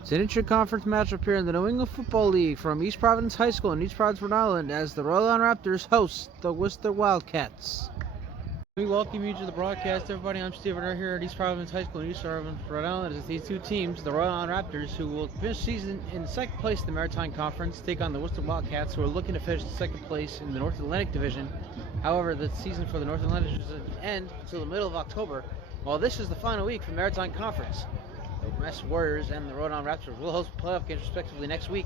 It's an intra-conference matchup here in the New England Football League from East Providence High School in East Providence, Rhode Island, as the Rhode Island Raptors host the Worcester Wildcats. We welcome you to the broadcast, everybody. I'm Steven right here at East Providence High School in East Providence, Rhode Island. As these two teams, the Rhode Island Raptors, who will finish season in second place in the Maritime Conference, take on the Worcester Wildcats, who are looking to finish second place in the North Atlantic Division. However, the season for the North Atlantic Division doesn't end until the middle of October. While this is the final week for Maritime Conference, the West Warriors and the Rhode Island Raptors will host playoff games respectively next week.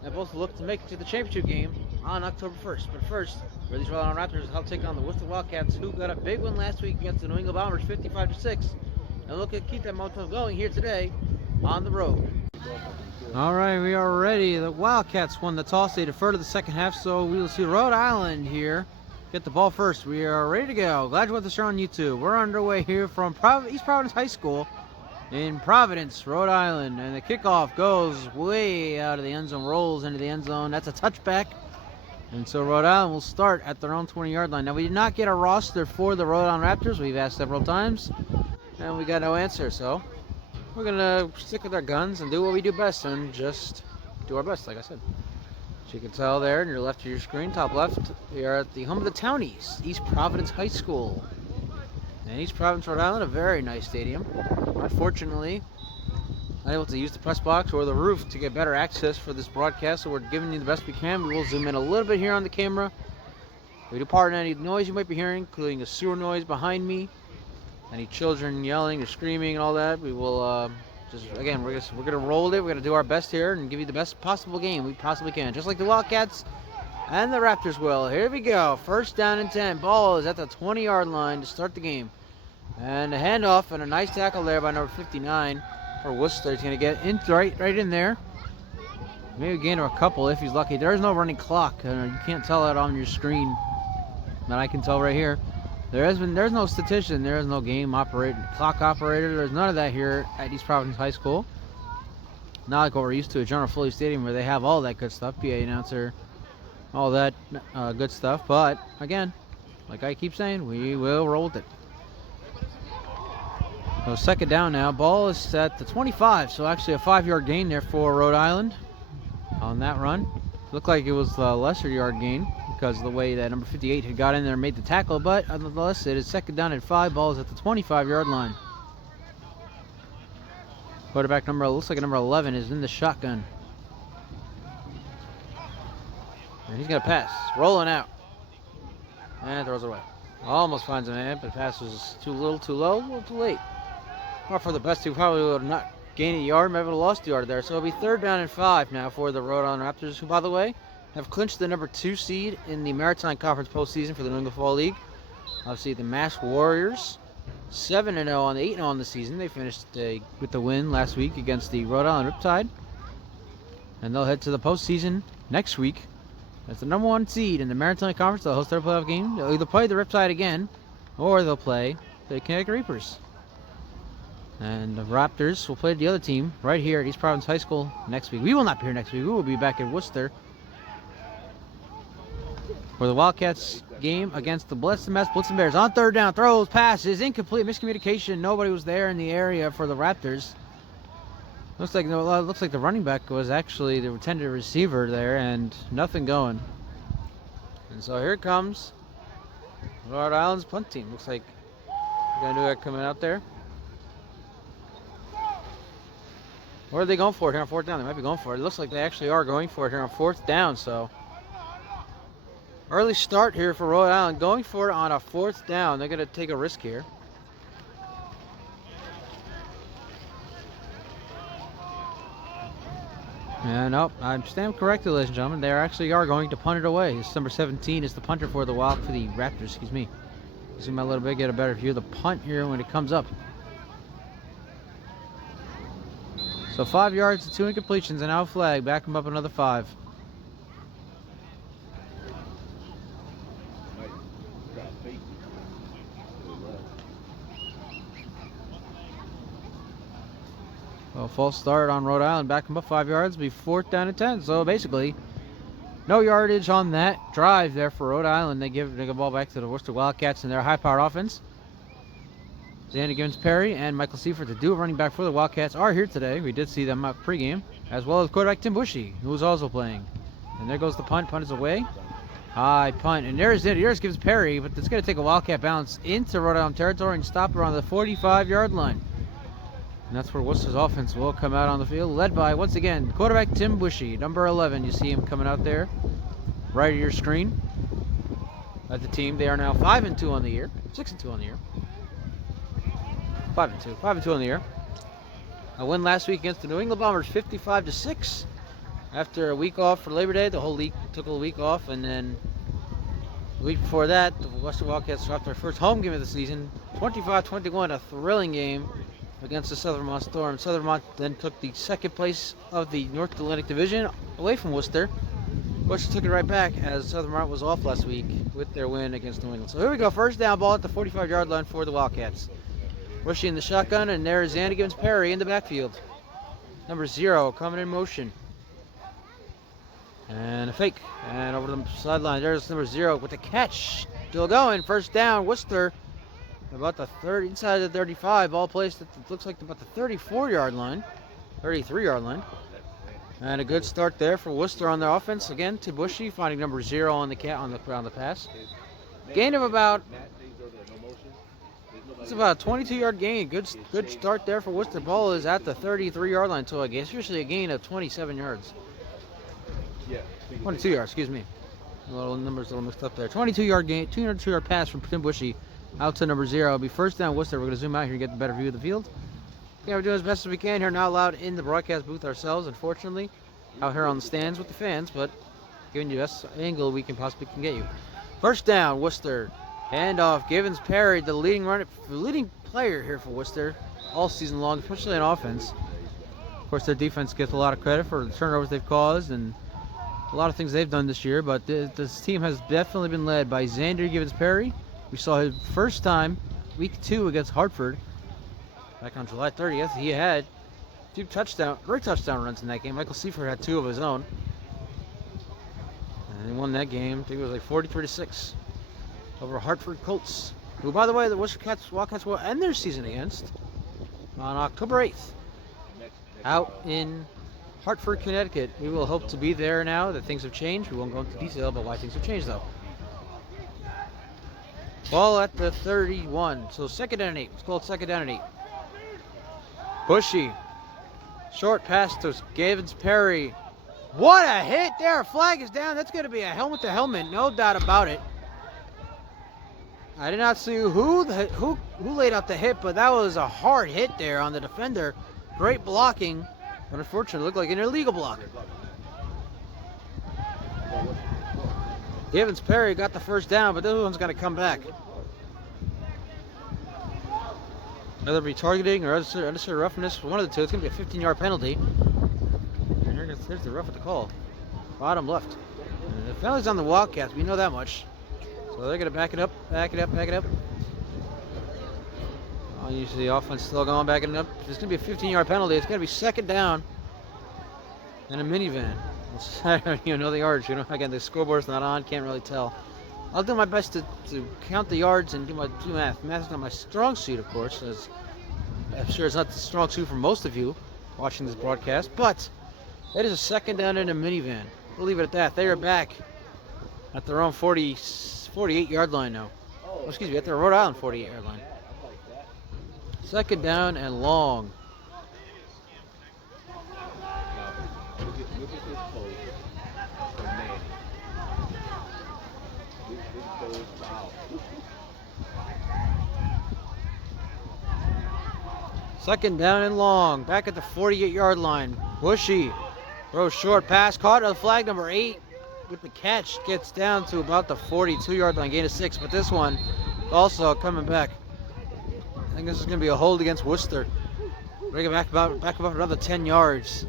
They both look to make it to the championship game on October 1st. But first, where these Rhode Island Raptors will take on the Worcester Wildcats, who got a big win last week against the New England Bombers, 55-6, and look to keep that momentum going here today on the road. All right, we are ready. The Wildcats won the toss. They defer to the second half, so we will see Rhode Island here get the ball first. We are ready to go. Glad you went to share on YouTube. We're underway here from East Providence High School in Providence, Rhode Island, and the kickoff goes way out of the end zone, rolls into the end zone. That's a touchback, and so Rhode Island will start at their own 20-yard line. Now, we did not get a roster for the Rhode Island Raptors. We've asked several times, and we got no answer, so we're going to stick with our guns and do what we do best and just do our best, like I said. As you can tell there in your left of your screen, top left, we are at the home of the Townies, East Providence High School. And East Providence, Rhode Island, a very nice stadium. Unfortunately, unable to use the press box or the roof to get better access for this broadcast, so we're giving you the best we can. We will zoom in a little bit here on the camera. We do pardon any noise you might be hearing, including a sewer noise behind me, any children yelling or screaming and all that. We will again, we're gonna roll it. We're gonna do our best here and give you the best possible game we possibly can, just like the Wildcats and the Raptors will. Here we go. First down and 10. Ball is at the 20-yard line to start the game. And a handoff and a nice tackle there by number 59 for Worcester. He's going to get in right in there. Maybe gain a couple if he's lucky. There's no running clock. You can't tell that on your screen, but I can tell right here. There's no statistician. There is no game operator, clock operator. There's none of that here at East Providence High School. Not like what we're used to at General Foley Stadium, where they have all that good stuff. PA announcer, all that good stuff. But again, like I keep saying, we will roll with it. So second down now. Ball is at the 25, so actually a 5-yard gain there for Rhode Island on that run. Looked like it was a lesser yard gain because of the way that number 58 had got in there and made the tackle, but nonetheless, it is second down at 5. Ball is at the 25-yard line. Quarterback looks like number 11 is in the shotgun. And he's going to pass. Rolling out. And throws it away. Almost finds a man, but the pass was too little, too low, a little too late. Well, for the best, he probably would have not gained a yard, maybe would have lost a yard there. So it'll be third down and 5 now for the Rhode Island Raptors, who, by the way, have clinched the number 2 seed in the Maritime Conference postseason for the New England Football League. Obviously, the Mass Warriors, 7-0 on the 8-0 on the season. They finished with the win last week against the Rhode Island Riptide. And they'll head to the postseason next week as the number 1 seed in the Maritime Conference. They'll host their playoff game. They'll either play the Riptide again, or they'll play the Connecticut Reapers. And the Raptors will play the other team right here at East Providence High School next week. We will not be here next week. We will be back in Worcester for the Wildcats game against the Blitzen Bears. On third down, throws, passes, incomplete, miscommunication. Nobody was there in the area for the Raptors. Looks like the running back was actually the intended receiver there, and nothing going. And so here comes Rhode Island's punt team. Looks like they're gonna do that coming out there. Or are they going for it here on fourth down? They might be going for it. It looks like they actually are going for it here on fourth down. So early start here for Rhode Island, going for it on a fourth down. They're going to take a risk here. And nope, I stand corrected, ladies and gentlemen. They actually are going to punt it away. It's number 17 is the punter for the Raptors. Excuse me. Zoom out a little bit, get a better view of the punt here when it comes up. So 5 yards to 2 incompletions, and now a flag. Back him up another 5. Well, false start on Rhode Island. Back him up 5 yards. Be fourth down and 10. So basically, no yardage on that drive there for Rhode Island. They give the ball back to the Worcester Wildcats and their high-powered offense. Xander Gibbons Perry and Michael Seifert, the dual running back for the Wildcats, are here today. We did see them up pregame, as well as quarterback Tim Bushy, who was also playing. And there goes the punt. Punt is away. High punt. And there's Gibbons Perry, but it's going to take a Wildcat bounce into Rhode Island territory and stop around the 45-yard line. And that's where Worcester's offense will come out on the field, led by, once again, quarterback Tim Bushy, number 11. You see him coming out there, right at your screen. At the team, they are now 5-2 on the year, 6-2 on the year. 5-2 on the year. A win last week against the New England Bombers, 55-6. After a week off for Labor Day, the whole league took a week off, and then the week before that, the Worcester Wildcats dropped their first home game of the season, 25-21, a thrilling game against the Southern Vermont Storm. Southern Vermont then took the second place of the North Atlantic Division away from Worcester. Worcester took it right back as Southern Vermont was off last week with their win against New England. So here we go, first down ball at the 45-yard line for the Wildcats. Bushy in the shotgun, and there is Xander Gibbons Perry in the backfield. Number 0 coming in motion. And a fake. And over the sideline, there's number 0 with the catch. Still going. First down, Worcester. About the 30, inside the 35. Ball placed at, it looks like about the 34-yard line. 33-yard line. And a good start there for Worcester on their offense. Again, to Bushy, finding number 0 on the pass. Gain of about... It's about a 22-yard gain. Good start there for Worcester. Ball is at the 33-yard line, so I guess usually a gain of 27 yards. 22 yards, excuse me. A little numbers a little mixed up there. 22-yard gain, 202-yard pass from Tim Bushy out to number 0. It'll be first down Worcester. We're going to zoom out here and get the better view of the field. Yeah, we're doing as best as we can here. Not allowed in the broadcast booth ourselves, unfortunately. Out here on the stands with the fans, but giving you the best angle we can possibly get you. First down, Worcester. Handoff, Gibbons Perry, the leading player here for Worcester all season long, especially in offense. Of course, their defense gets a lot of credit for the turnovers they've caused and a lot of things they've done this year, but this team has definitely been led by Xander Gibbons Perry. We saw his first time, week 2 against Hartford, back on July 30th. He had 2 great touchdown runs in that game. Michael Seifert had 2 of his own. And he won that game. I think it was like 43-6 over Hartford Colts, who, by the way, the Wildcats will end their season against on October 8th out in Hartford, Connecticut. We will hope to be there now that things have changed. We won't go into detail about why things have changed, though. Ball at the 31. So second down and 8. It's called second down and 8. Bushy. Short pass to Gibbons Perry. What a hit there. Flag is down. That's going to be a helmet to helmet. No doubt about it. I did not see who laid out the hit, but that was a hard hit there on the defender. Great blocking. But unfortunately, it looked like an illegal block. Gibbons Perry got the first down, but this one's going to come back. Whether it be targeting or unnecessary roughness, one of the two, it's going to be a 15-yard penalty. And there's the ref at the call. Bottom left. And the penalty's on the Wildcats, we know that much. So they're going to back it up. Oh, you see the offense still going, backing it up. It's going to be a 15-yard penalty. It's going to be second down and a minivan. I don't even know the yards. Again, the scoreboard's not on. Can't really tell. I'll do my best to count the yards and do math. Math is not my strong suit, of course. As I'm sure it's not the strong suit for most of you watching this broadcast. But it is a second down and a minivan. We'll leave it at that. They are back at their own 48-yard line now. Oh, excuse me, at their Rhode Island 48-yard line. Second down and long. Second down and long. Back at the 48-yard line. Bushy throws short pass. Caught on flag number 8 with the catch. Gets down to about the 42-yard line. Gain of 6. But this one also coming back. I think this is going to be a hold against Worcester. Bring it back about another 10 yards.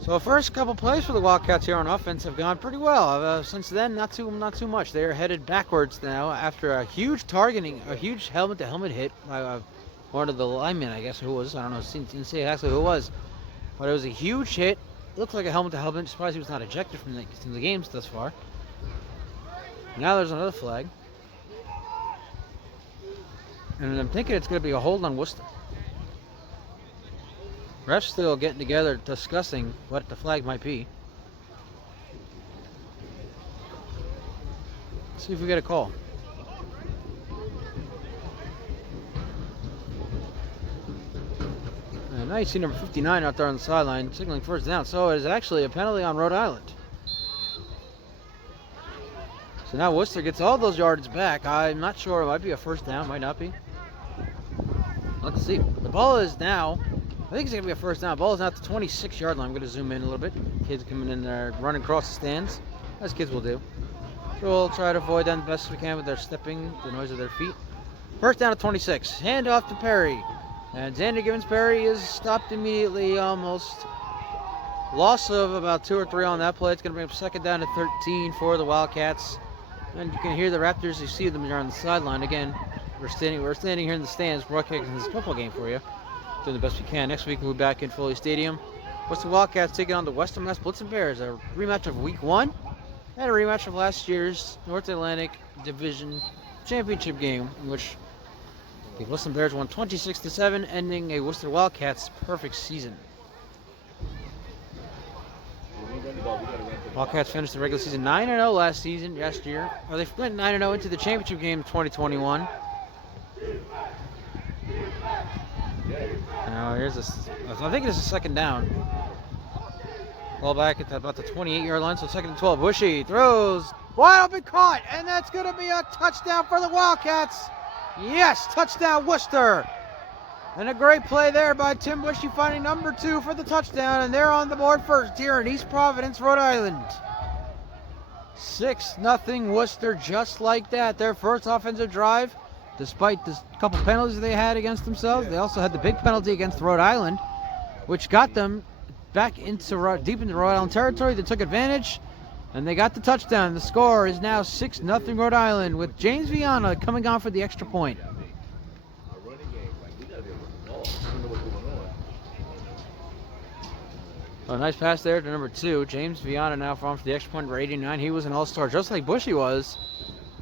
So first couple plays for the Wildcats here on offense have gone pretty well. Since then, not too much. They are headed backwards now after a huge helmet-to-helmet hit by one of the linemen, I guess who it was. I don't know. Didn't say exactly who it was, but it was a huge hit. Looked like a helmet-to-helmet. Surprised he was not ejected from the games thus far. Now there's another flag. And I'm thinking it's going to be a hold on Worcester. Refs still getting together discussing what the flag might be. Let's see if we get a call. And now you see number 59 out there on the sideline signaling first down. So it is actually a penalty on Rhode Island. So now Worcester gets all those yards back. I'm not sure. It might be a first down. Might not be. Let's see. The ball is now, I think it's going to be a first down. The ball is now at the 26-yard line. I'm going to zoom in a little bit. Kids coming in there, running across the stands, as kids will do. So we'll try to avoid them the best we can with their stepping, the noise of their feet. First down at 26. Hand off to Perry. And Xander Gibbons-Perry is stopped immediately almost. Loss of about 2 or 3 on that play. It's going to bring up second down to 13 for the Wildcats. And you can hear the Raptors. You see them here on the sideline. Again, we're standing here in the stands broadcasting this football game for you. Doing the best we can. Next week we'll be back in Foley Stadium. Worcester Wildcats taking on the Western Mass Blitzen Bears. A rematch of Week 1 and a rematch of last year's North Atlantic Division Championship game, in which the Blitzen Bears won 26-7, ending a Worcester Wildcats perfect season. Wildcats finished the regular season 9-0 last year. Or they went 9-0 into the championship game in 2021. Now here's I think it's a second down. Ball back at about the 28-yard line, so second and 12. Bushy throws, wide open, caught, and that's going to be a touchdown for the Wildcats. Yes, touchdown Worcester. And a great play there by Tim Bushy, finding number 2 for the touchdown, and they're on the board first here in East Providence, Rhode Island. 6-0 Worcester, just like that. Their first offensive drive, despite the couple penalties they had against themselves. They also had the big penalty against Rhode Island, which got them back into deep into Rhode Island territory. They took advantage, and they got the touchdown. The score is now 6-0 Rhode Island, with James Viana coming on for the extra point. A nice pass there to number 2. James Viana now for the extra point for 89. He was an all-star, just like Bushy was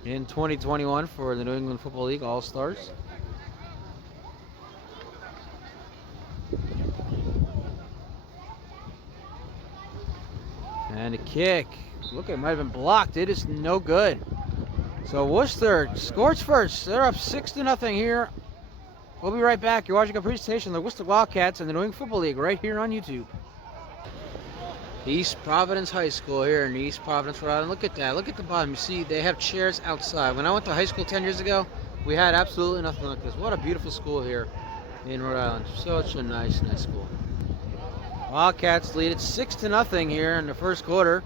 in 2021 for the New England Football League All-Stars. And a kick. Look, it might have been blocked. It is no good. So Worcester scores first. They're up 6-0 here. We'll be right back. You're watching a presentation of the Worcester Wildcats and the New England Football League right here on YouTube. East Providence High School here in East Providence, Rhode Island. Look at that. Look at the bottom. You see they have chairs outside. When I went to high school 10 years ago, we had absolutely nothing like this. What a beautiful school here in Rhode Island. Such a nice school. Wildcats lead it 6-0 here in the first quarter.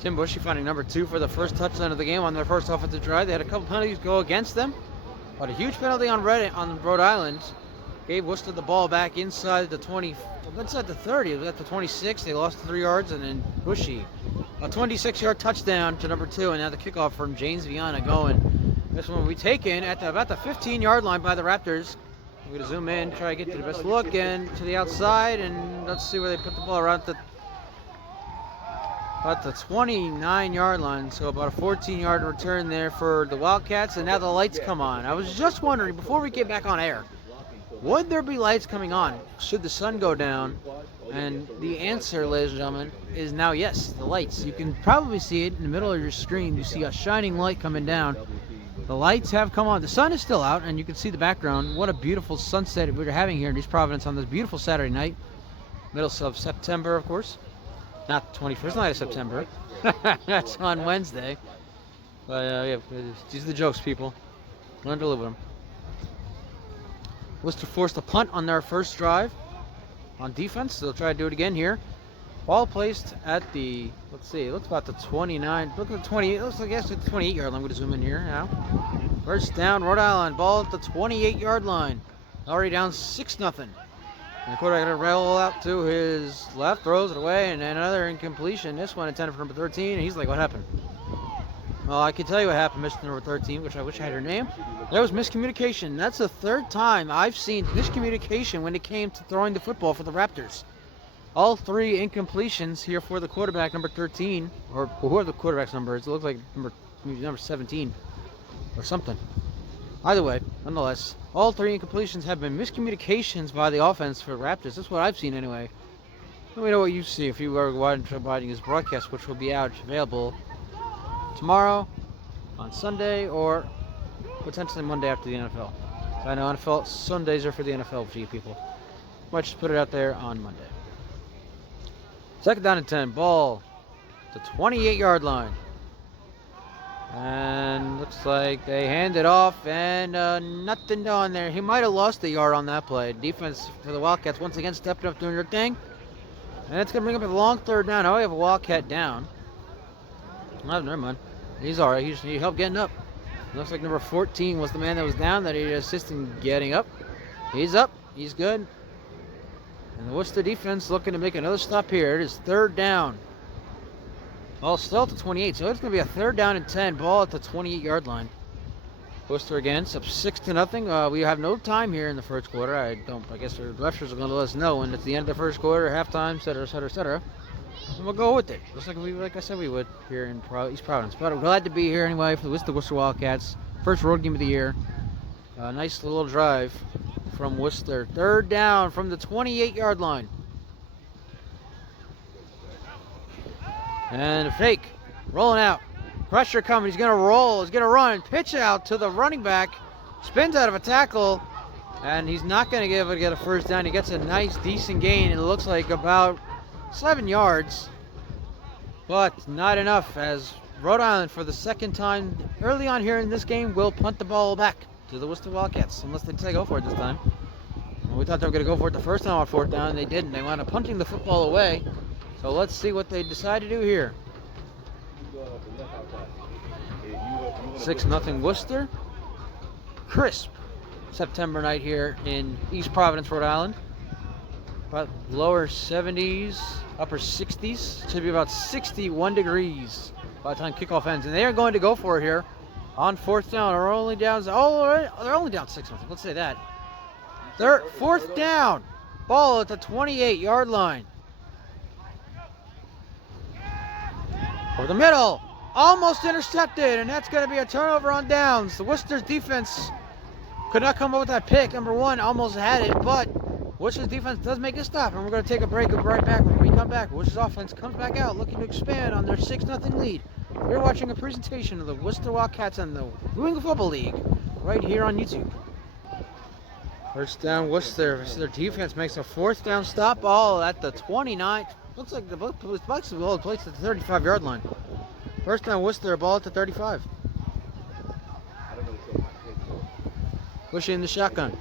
Tim Bushy finding number 2 for the first touchdown of the game on their first offensive drive. They had a couple penalties go against them, but a huge penalty on Rhode Island gave Worcester the ball back inside the 20, inside the 30. It was at the 26. They lost 3 yards, and then Bushy, a 26-yard touchdown to number 2, and now the kickoff from James Viana going. This one will be taken at about the 15-yard line by the Raptors. We're going to zoom in, try to get to the best look, and to the outside, and let's see where they put the ball around about the 29-yard line, so about a 14-yard return there for the Wildcats, and now the lights come on. I was just wondering, before we get back on air, would there be lights coming on should the sun go down? And the answer, ladies and gentlemen, is now yes, the lights. You can probably see it in the middle of your screen. You see a shining light coming down. The lights have come on. The sun is still out, and you can see the background. What a beautiful sunset we're having here in East Providence on this beautiful Saturday night. Middle of September, of course. Not the 21st night of September. That's on Wednesday. But yeah, these are the jokes, people. Learn to live with them. Worcester forced a punt on their first drive on defense. They'll try to do it again here. Ball placed at the, let's see, it looks about the 29, look at the 28, it looks like it's the 28-yard line. I'm going to zoom in here now. First down, Rhode Island, ball at the 28-yard line. Already down 6-0. And the quarterback going to roll out to his left, throws it away, and another incompletion. This one intended for number 13, and he's like, what happened? Well, I can tell you what happened, Mr. Number 13, which I wish I had her name. There was miscommunication. That's the 3rd time I've seen miscommunication when it came to throwing the football for the Raptors. All 3 incompletions here for the quarterback, number 13, or whoever the quarterback's number is. It looks like number 17 or something. Either way, nonetheless, all three incompletions have been miscommunications by the offense for Raptors. That's what I've seen anyway. Let me know what you see if you are watching this broadcast, which will be out available tomorrow, on Sunday, or potentially Monday after the NFL. So I know NFL Sundays are for the NFL for you people. Might just put it out there on Monday. Second down and 10, ball to 28-yard line. And looks like they hand it off, and nothing on there. He might have lost a yard on that play. Defense for the Wildcats once again stepped up doing their thing. And it's going to bring up a long third down. Now we have a Wildcat down. Oh, never mind. He's all right. He just needed help getting up. Looks like number 14 was the man that was down that he assisted getting up. He's up. He's good. And the Worcester defense looking to make another stop here. It is third down. Ball still at the 28, so it's going to be a third down and 10. Ball at the 28-yard line. Worcester again, it's up 6-0. We have no time here in the first quarter. I guess the refs are going to let us know when it's the end of the first quarter, halftime, etc., etc., etc. And we'll go with it, just like I said we would here in East Providence. But I'm glad to be here anyway for the Worcester Wildcats. First road game of the year. Nice little drive from Worcester. Third down from the 28-yard line. And a fake. Rolling out. Pressure coming. He's going to roll. He's going to run. Pitch out to the running back. Spins out of a tackle. And he's not going to be able to get a first down. He gets a nice, decent gain. It looks like about 7 yards. But not enough, as Rhode Island, for the second time early on here in this game, will punt the ball back to the Worcester Wildcats. Unless they decide to go for it this time. We thought they were going to go for it the first time on fourth down. And they didn't. They wound up punting the football away. So let's see what they decide to do here. 6-0 Worcester. Crisp September night here in East Providence, Rhode Island. About lower 70s, upper 60s. Should be about 61 degrees by the time kickoff ends. And they are going to go for it here on fourth down. They're only down 6-0. Let's say that. They're fourth down. Ball at the 28-yard line. Over the middle, almost intercepted, and that's going to be a turnover on downs. The Worcester's defense could not come up with that pick. Number one almost had it, but Worcester's defense does make a stop, and we're going to take a break. We'll be right back. When we come back, Worcester's offense comes back out looking to expand on their 6-0 lead. We're watching a presentation of the Worcester Wildcats and the New England Football League right here on YouTube. First down, Worcester. Their defense makes a fourth down stop, ball at the 29. Looks like the Bucks will place at the 35-yard line. First down, Worcester, ball at the 35. Pushing in the shotgun.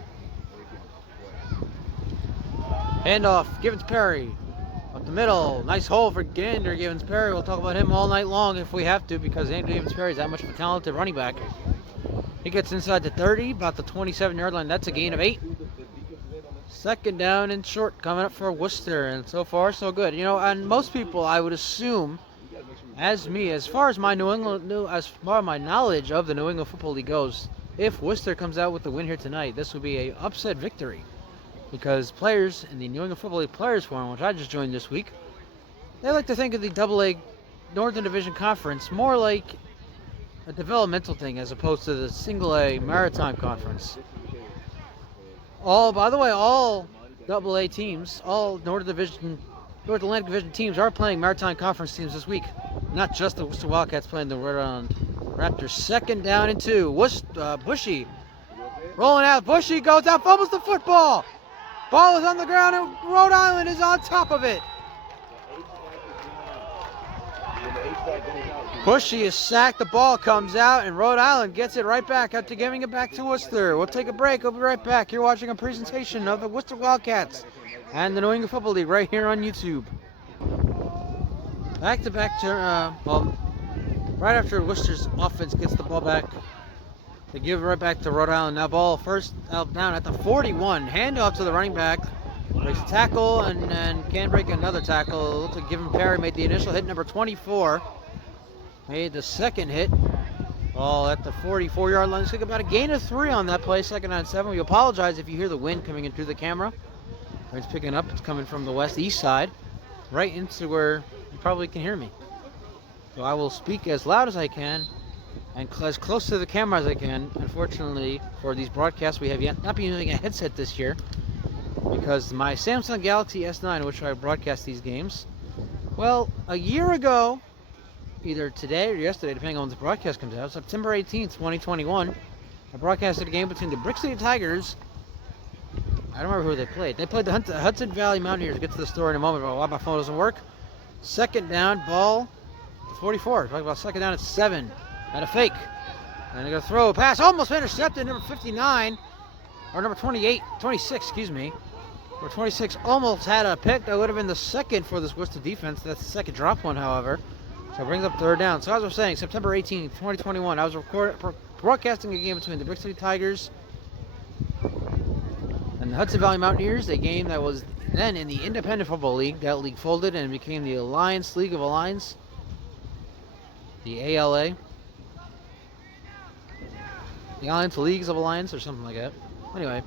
Handoff, Givens Perry. Up the middle, nice hole for Gander Givens Perry. We'll talk about him all night long if we have to, because Andrew Givens Perry is that much of a talented running back. He gets inside the 30, about the 27-yard line. That's a gain of 8. Second down and short coming up for Worcester, and so far so good. You know, and most people, I would assume, as far as my knowledge of the New England Football League goes, if Worcester comes out with the win here tonight, this would be a upset victory, because players in the New England Football League Players Forum, which I just joined this week, they like to think of the AA Northern Division Conference more like a developmental thing as opposed to the Single A Maritime Conference. By the way, all AA teams, all North Atlantic Division teams are playing Maritime Conference teams this week. Not just the Worcester Wildcats playing the Rhode Island Raptors. Second down and 2. Bushy rolling out. Bushy goes down, fumbles the football. Ball is on the ground and Rhode Island is on top of it. Bushy is sacked, the ball comes out, and Rhode Island gets it right back after giving it back to Worcester. We'll take a break, we'll be right back. You're watching a presentation of the Worcester Wildcats and the New England Football League right here on YouTube. Back-to-back right after Worcester's offense gets the ball back, they give it right back to Rhode Island. Now ball first down at the 41. Handoff to the running back. Breaks a tackle and can break another tackle. It looks like Given Perry made the initial hit. Number 24 made the second hit. Ball at the 44-yard line. Let's think about a gain of 3 on that play. Second down and 7. We apologize if you hear the wind coming in through the camera. It's picking up. It's coming from the east side, right into where you probably can hear me. So I will speak as loud as I can and as close to the camera as I can. Unfortunately, for these broadcasts, we have yet not been using a headset this year because my Samsung Galaxy S9, which I broadcast these games, well, a year ago, either today or yesterday, depending on when the broadcast comes out, September 18th, 2021, I broadcasted a game between the Brick City Tigers. I don't remember who they played. They played the Hudson Valley Mountaineers. We'll get to the story in a moment, but why my phone doesn't work. Second down, ball 44. Talking about second down at 7. And a fake. And they're going to throw a pass. Almost intercepted. Number 59. Or number 26, excuse me. Number 26 almost had a pick. That would have been the second for this Worcester defense. That's the second drop one, however. So it brings up third down. So as I was saying, September 18th, 2021, I was broadcasting a game between the Brick City Tigers and the Hudson Valley Mountaineers, a game that was then in the Independent Football League. That league folded and became the Alliance League of Alliance, the ALA, the Alliance Leagues of Alliance, or something like that. Anyway,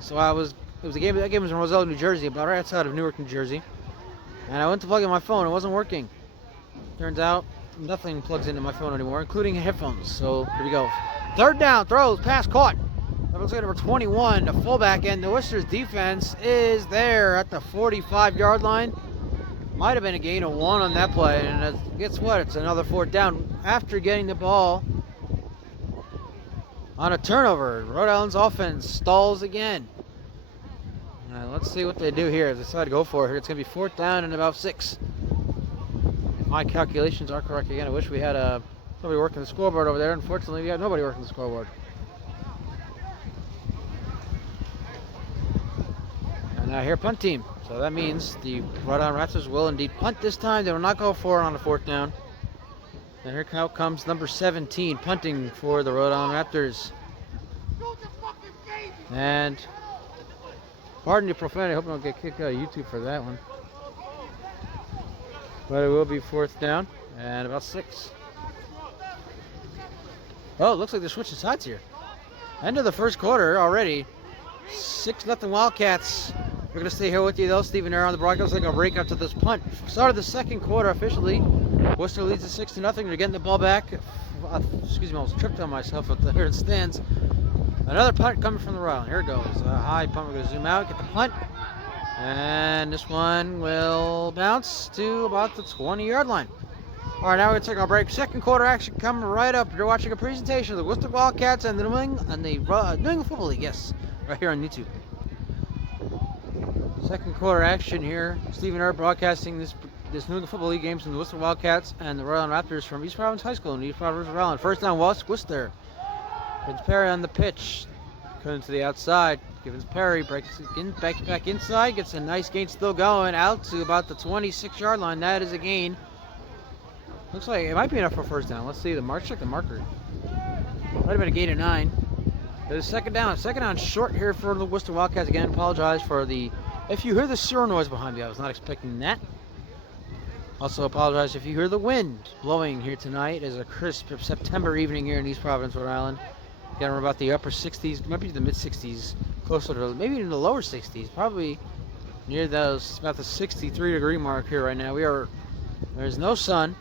so it was a game. That game was in Roselle, New Jersey, about right outside of Newark, New Jersey. And I went to plug in my phone. It wasn't working. Turns out nothing plugs into my phone anymore, including headphones. So here we go. Third down, throws, pass caught. That looks like number 21, the fullback, and the Worcester's defense is there at the 45-yard line. Might have been a gain of 1 on that play, and guess what? It's another fourth down after getting the ball on a turnover. Rhode Island's offense stalls again. Let's see what they do here. They decide to go for it here. It's going to be fourth down and about 6. If my calculations are correct again, I wish we had somebody working the scoreboard over there. Unfortunately, we have nobody working the scoreboard. And now here, punt team. So that means the Rhode Island Raptors will indeed punt this time. They will not go for it on the fourth down. And here comes number 17, punting for the Rhode Island Raptors. And pardon the profanity. I hope I don't get kicked out of YouTube for that one. But it will be fourth down and about 6. Oh, it looks like they're switching sides here. End of the first quarter already. 6-0 Wildcats. We're going to stay here with you though. Stephen Air on the broadcast. Like a break up to this punt. Start of the second quarter officially. Worcester leads at 6-0. They're getting the ball back. Excuse me, I almost tripped on myself up there. It stands. Another punt coming from the Rhode Island. Here it goes. A high punt. We're going to zoom out, get the punt. And this one will bounce to about the 20-yard line. All right, now we're going to take our break. Second quarter action coming right up. You're watching a presentation of the Worcester Wildcats and the New England Football League. Yes, right here on YouTube. Second quarter action here. Stephen Earp broadcasting this New England Football League games from the Worcester Wildcats and the Rhode Island Raptors from East Providence High School in East Providence, Rhode Island. First down, Worcester. Vince Perry on the pitch. Coming to the outside. Givens Perry breaks back inside. Gets a nice gain still going out to about the 26-yard line. That is a gain. Looks like it might be enough for first down. Let's see the mark. Check the marker. Might have been a gain of 9. There's second down. Second down short here for the Worcester Wildcats. Again, apologize for the... If you hear the zero noise behind me, I was not expecting that. Also apologize if you hear the wind blowing here tonight. It is a crisp September evening here in East Providence, Rhode Island. Again, we're about the upper 60s, maybe the mid 60s, closer to maybe in the lower 60s, probably near those about the 63-degree mark here right now. There's no sun.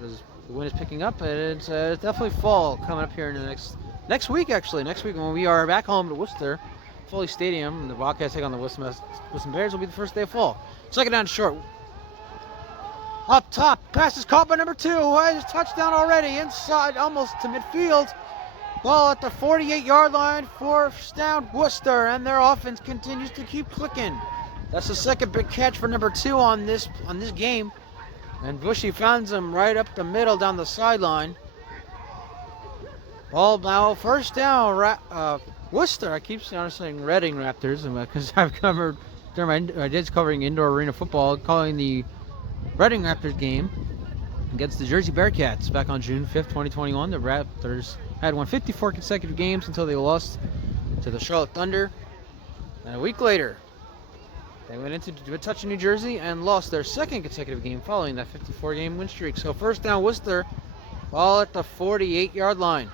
The wind is picking up, and it's definitely fall coming up here in the next week. Actually, next week when we are back home to Worcester, Foley Stadium, and the Wildcats take on the Worcester Bears, will be the first day of fall. Second down short. Up top, pass is caught by number 2. There's touchdown already inside, almost to midfield. Ball at the 48-yard line, fourth down Worcester, and their offense continues to keep clicking. That's the second big catch for number 2 on this game. And Bushy finds him right up the middle down the sideline. Ball now first down, Worcester. I keep saying Reading Raptors because I've covered during my days covering indoor arena football, calling the Reading Raptors game against the Jersey Bearcats back on June 5th, 2021. The Raptors had won 54 consecutive games until they lost to the Charlotte Thunder. And a week later, they went into a touch in New Jersey and lost their second consecutive game following that 54-game win streak. So first down Worcester, ball at the 48-yard line.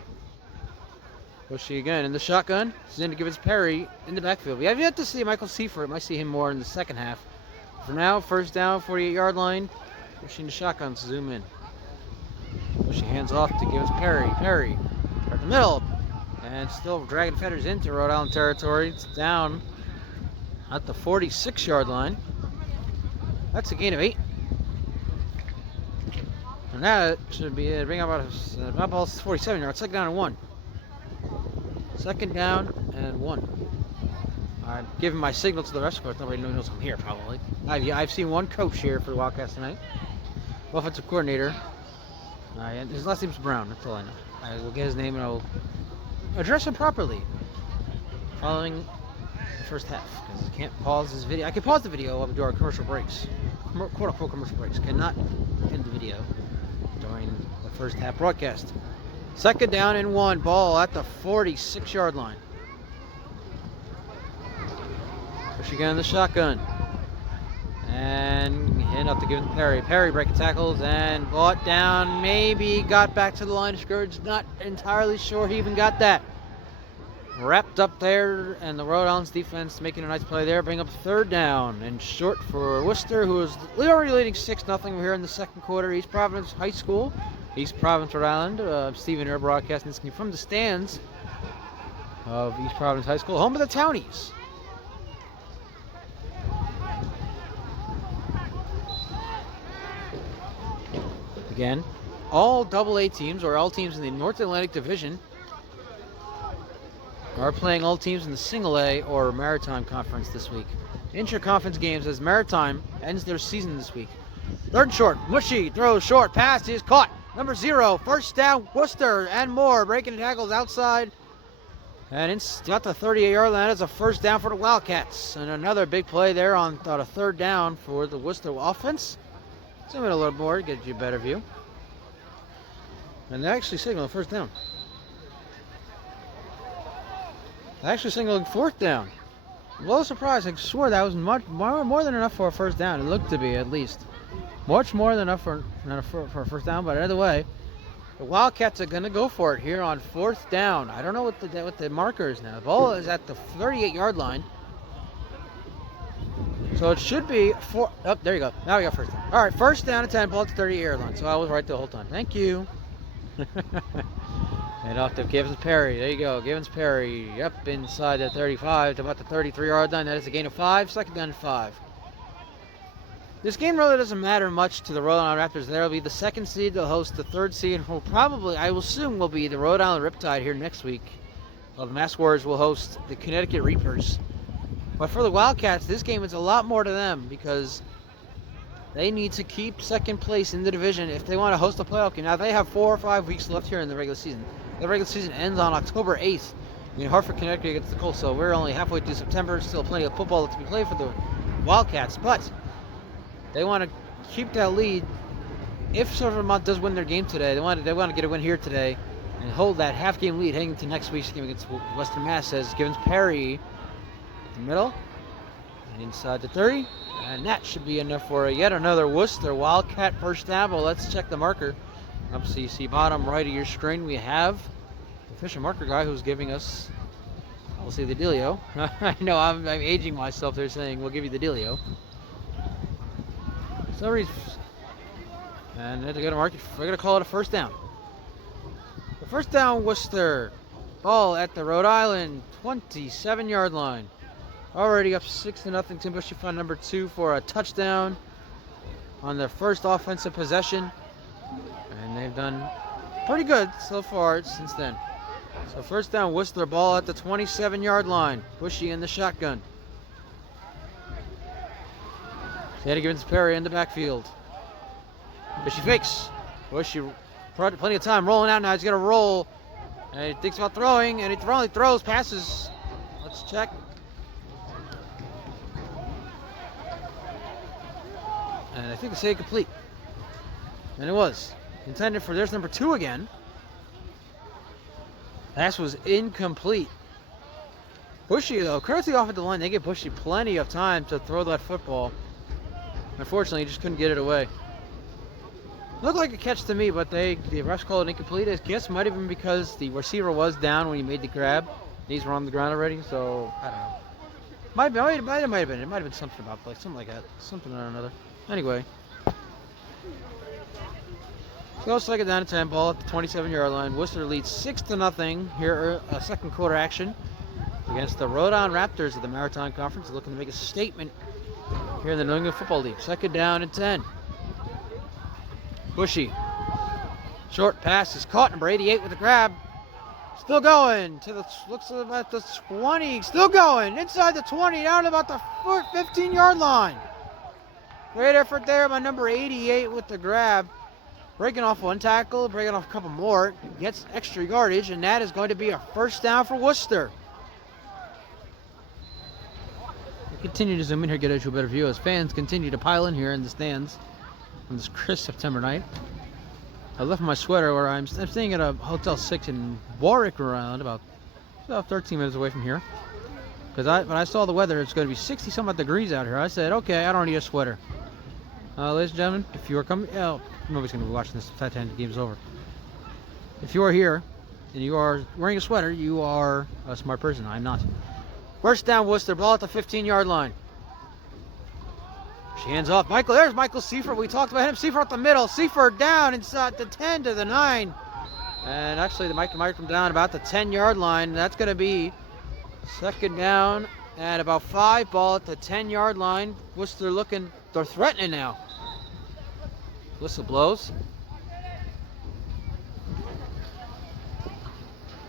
Bushy again in the shotgun. This is in to Givens Perry in the backfield. We have yet to see Michael Seifert. Might see him more in the second half. For now, first down, 48-yard line. Bushy in the shotgun, zoom in. Bushy hands off to Givens Perry. Perry right the middle. And still dragging Fetters into Rhode Island territory. It's down at the 46-yard line. That's a gain of 8. And that should be it. Bring up about ball 47 yards. Second down and 1. Second down and 1. I'm giving my signal to the rest of us. Nobody knows I'm here, probably. I've seen one coach here for the Wildcats tonight. Offensive coordinator. And his last name's Brown. That's all I know. I will get his name and I'll address him properly following the first half, because I can't pause this video. I can pause the video up to our commercial breaks, quote-unquote commercial breaks. Cannot end the video during the first half broadcast. Second down and 1. Ball at the 46-yard line. Push again in the shotgun. And hand up to Givens Perry. Perry breaking tackles and brought down. Maybe got back to the line of scrimmage. Not entirely sure he even got that. Wrapped up there, and the Rhode Island's defense making a nice play there. Bring up third down and short for Worcester, who is already leading 6-0 here in the second quarter. East Providence High School, East Providence, Rhode Island. Stephen here broadcasting this from the stands of East Providence High School, home of the Townies. Again, all AA teams, or all teams in the North Atlantic Division, are playing all teams in the Single A or Maritime Conference this week. Intra-conference games as Maritime ends their season this week. Third and short. Mushy throws short. Pass is caught. Number 0. First down, Worcester and more. Breaking tackles outside. And it's got the 38-yard line as a first down for the Wildcats. And another big play there on a third down for the Worcester offense. Zoom in a little more to get you a better view. And they actually signal a first down. They actually signaled fourth down. A little surprised. I swore that was much more than enough for a first down. It looked to be, at least. Much more than enough for a first down, but either way, the Wildcats are going to go for it here on fourth down. I don't know what the marker is now. The ball is at the 38-yard line. So it should be four. Oh, there you go. Now we got first down. All right, first down and 10, ball at the 38-yard line. So I was right the whole time. Thank you. And off to Givens Perry. There you go. Givens Perry up inside the 35 to about the 33-yard line. That is a gain of 5. Second down and 5. This game really doesn't matter much to the Rhode Island Raptors. They'll be the second seed. They'll host the third seed. Who probably, I will assume, will be the Rhode Island Riptide here next week. Well, the Mass Warriors will host the Connecticut Reapers. But for the Wildcats, this game is a lot more to them because they need to keep second place in the division if they want to host a playoff game. Now, they have 4 or 5 weeks left here in the regular season. The regular season ends on October 8th in Hartford, Connecticut against the Colts. So we're only halfway through September. Still plenty of football to be played for the Wildcats. But they want to keep that lead. If Vermont does win their game today, they want to get a win here today and hold that half-game lead heading into next week's game against Western Mass. As Givens Perry in the middle and inside the 30. And that should be enough for yet another Worcester Wildcat first down. Well, let's check the marker. Up, so you see bottom right of your screen, we have the official marker guy who's giving us, I'll say the dealio. I know I'm aging myself. They're saying we'll give you the dealio. So and they're gonna mark it. We're gonna call it a first down. The first down, Worcester. Ball at the Rhode Island 27-yard line. Already up 6-0. Tim Bushy found number 2 for a touchdown on their first offensive possession. And they've done pretty good so far since then. So first down, Worcester, ball at the 27-yard line. Bushy in the shotgun. Sandy Givens Perry in the backfield. Bushy fakes. Bushy, plenty of time rolling out now. He's going to roll. And he thinks about throwing, and he throws, passes. Let's check. And I think they say complete. And it was. Intended for, there's number 2 again. Pass was incomplete. Bushy, though, courtesy off at the line, they give Bushy plenty of time to throw that football. Unfortunately, he just couldn't get it away. Looked like a catch to me, but the refs called it incomplete. I guess might have been because the receiver was down when he made the grab. Knees were on the ground already, so I don't know. Might have been. It might have been something about something like that. Something or another. Anyway. So second down and 10, ball at the 27-yard line. Worcester leads 6-0 here, second quarter action against the Rhode Raptors of the Maritime Conference, looking to make a statement here in the New England Football League. Second down and 10. Bushy. Short pass is caught. Number 88 with the grab. Still going to the, looks about the 20. Still going inside the 20, down to about the 15-yard line. Great effort there by number 88 with the grab. Breaking off one tackle, breaking off a couple more. Gets extra yardage, and that is going to be a first down for Worcester. We'll continue to zoom in here, get a better view as fans continue to pile in here in the stands on this crisp September night. I left my sweater where I'm staying at a Hotel 6 in Warwick, Rhode, about 13 minutes away from here. Because when I saw the weather, it's going to be 60-some degrees out here. I said, okay, I don't need a sweater. Ladies and gentlemen, if you are coming, nobody's going to be watching this by the time the game's over. If you are here and you are wearing a sweater, you are a smart person. I'm not. First down, Worcester, ball at the 15-yard line. She hands off. There's Michael Seifert. We talked about him. Seifert up the middle. Seifert down inside the 10 to the 9. And actually, the might come down about the 10-yard line. That's going to be second down at about 5. Ball at the 10-yard line. Worcester looking, they're threatening now. Whistle blows.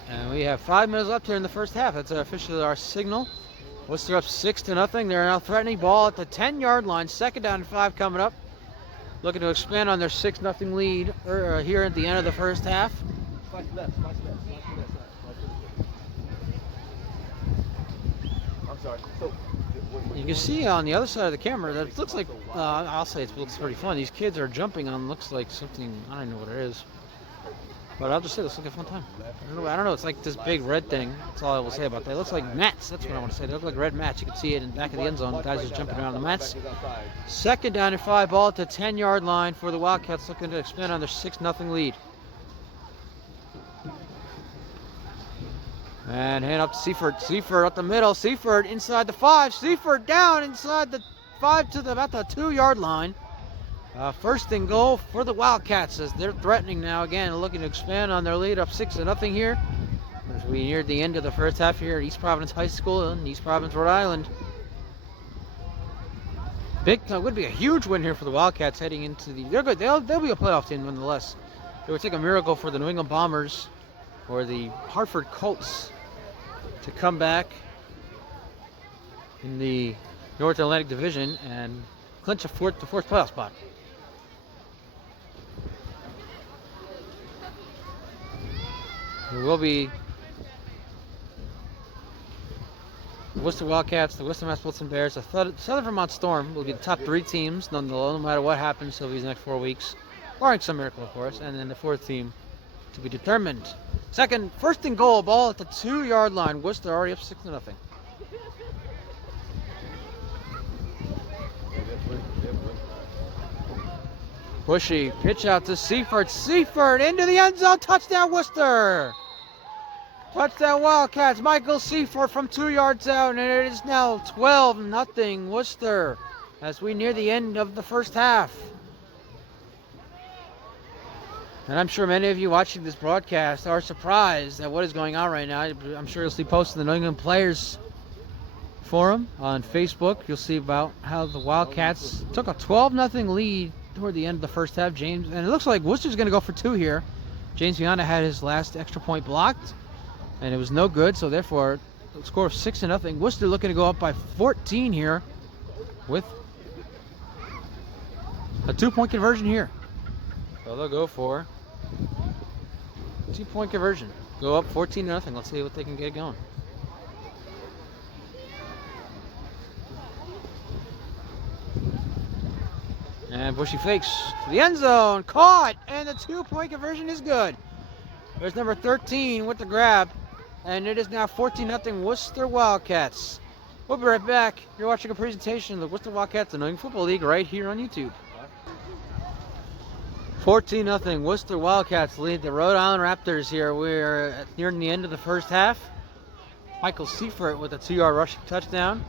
And we have 5 minutes left here in the first half. That's officially our signal. Worcester up 6-0. They're now threatening. Ball at the 10-yard line. Second down and 5 coming up. Looking to expand on their 6-0 lead here at the end of the first half. I'm sorry. You can see on the other side of the camera that it looks like, I'll say it looks pretty fun. These kids are jumping on, looks like something, I don't know what it is. But I'll just say, it looks like a fun time. I don't know, it's like this big red thing. That's all I will say about that. It looks like mats, that's what I want to say. They look like red mats. You can see it in the back of the end zone. The guys are jumping around the mats. Second down and 5, ball at the 10-yard line for the Wildcats, looking to expand on their 6-0 lead. And hand up to Seifert. Seifert up the middle. Seifert inside the 5. Seifert down inside the 5 to about the 2-yard line. First and goal for the Wildcats as they're threatening now again, looking to expand on their lead up 6-0 here. As we near the end of the first half here at East Providence High School in East Providence, Rhode Island. Would be a huge win here for the Wildcats heading into the. They're good. They'll be a playoff team nonetheless. It would take a miracle for the New England Bombers or the Hartford Colts to come back in the North Atlantic Division and clinch the fourth playoff spot. There will be the Worcester Wildcats, the Worcester Metropolitan Bears, the Southern Vermont Storm will be the top 3 teams, no matter what happens over these next 4 weeks, barring some miracle, of course, and then the 4th team to be determined. First and goal, ball at the 2-yard line. Worcester already up 6-0. Bushy, pitch out to Seifert. Seifert into the end zone. Touchdown, Worcester. Touchdown, Wildcats. Michael Seifert from 2 yards out, and it is now 12-0 Worcester as we near the end of the first half. And I'm sure many of you watching this broadcast are surprised at what is going on right now. I'm sure you'll see posts in the New England Players Forum on Facebook. You'll see about how the Wildcats took a 12-0 lead toward the end of the first half. And it looks like Worcester's going to go for 2 here. James Viana had his last extra point blocked, and it was no good. So therefore, a score of 6-0. Worcester looking to go up by 14 here with a 2-point conversion here. So they'll go for 2-point conversion. Go up 14-0. Let's see what they can get going. And Bushy fakes to the end zone. Caught! And the 2-point conversion is good. There's number 13 with the grab. And it is now 14-0 Worcester Wildcats. We'll be right back. You're watching a presentation of the Worcester Wildcats, the New England Football League, right here on YouTube. 14-0 Worcester Wildcats lead the Rhode Island Raptors here. We're nearing the end of the first half. Michael Seifert with a 2-yard rushing touchdown.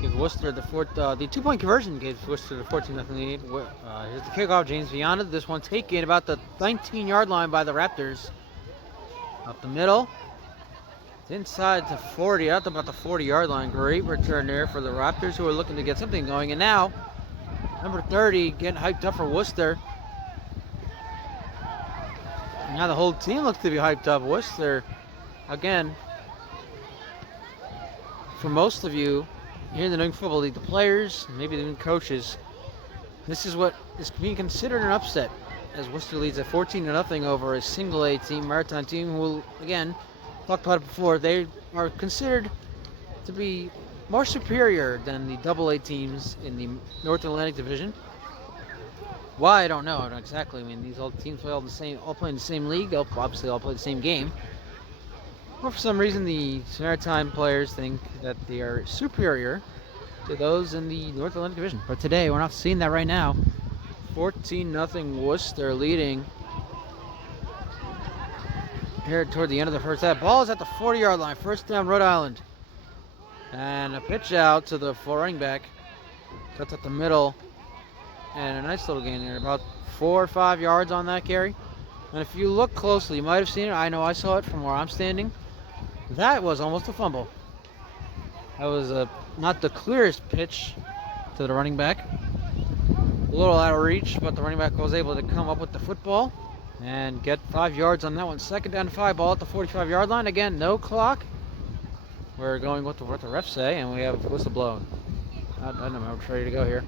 Gives Worcester the 2-point conversion gives Worcester the 14-0 lead. Here's the kickoff, James Viana. This one taken about the 19-yard line by the Raptors. Up the middle. It's inside to 40, up about the 40-yard line. Great return there for the Raptors, who are looking to get something going. And now, number 30 getting hyped up for Worcester. Now the whole team looks to be hyped up. Worcester, again, for most of you here in the New England Football League, the players, maybe the coaches, this is what is being considered an upset, as Worcester leads at 14-0 over a single A team, Maritime team, who, again, talked about it before, they are considered to be more superior than the double A teams in the North Atlantic Division. Why, I don't know. I don't exactly. I mean, these all teams play all play in the same league. They'll obviously all play the same game. But for some reason, the Maritime players think that they are superior to those in the North Atlantic Division. But today, we're not seeing that right now. 14-0 Worcester leading here toward the end of the first half. Ball is at the 40-yard line. First down, Rhode Island. And a pitch out to the full running back. Cuts up the middle. And a nice little gain there. About 4 or 5 yards on that carry. And if you look closely, you might have seen it. I know I saw it from where I'm standing. That was almost a fumble. That was not the clearest pitch to the running back. A little out of reach, but the running back was able to come up with the football and get 5 yards on that one. Second down and 5, ball at the 45-yard line. Again, no clock. We're going with what the refs say, and we have whistle blown. I don't know, we're ready to go here.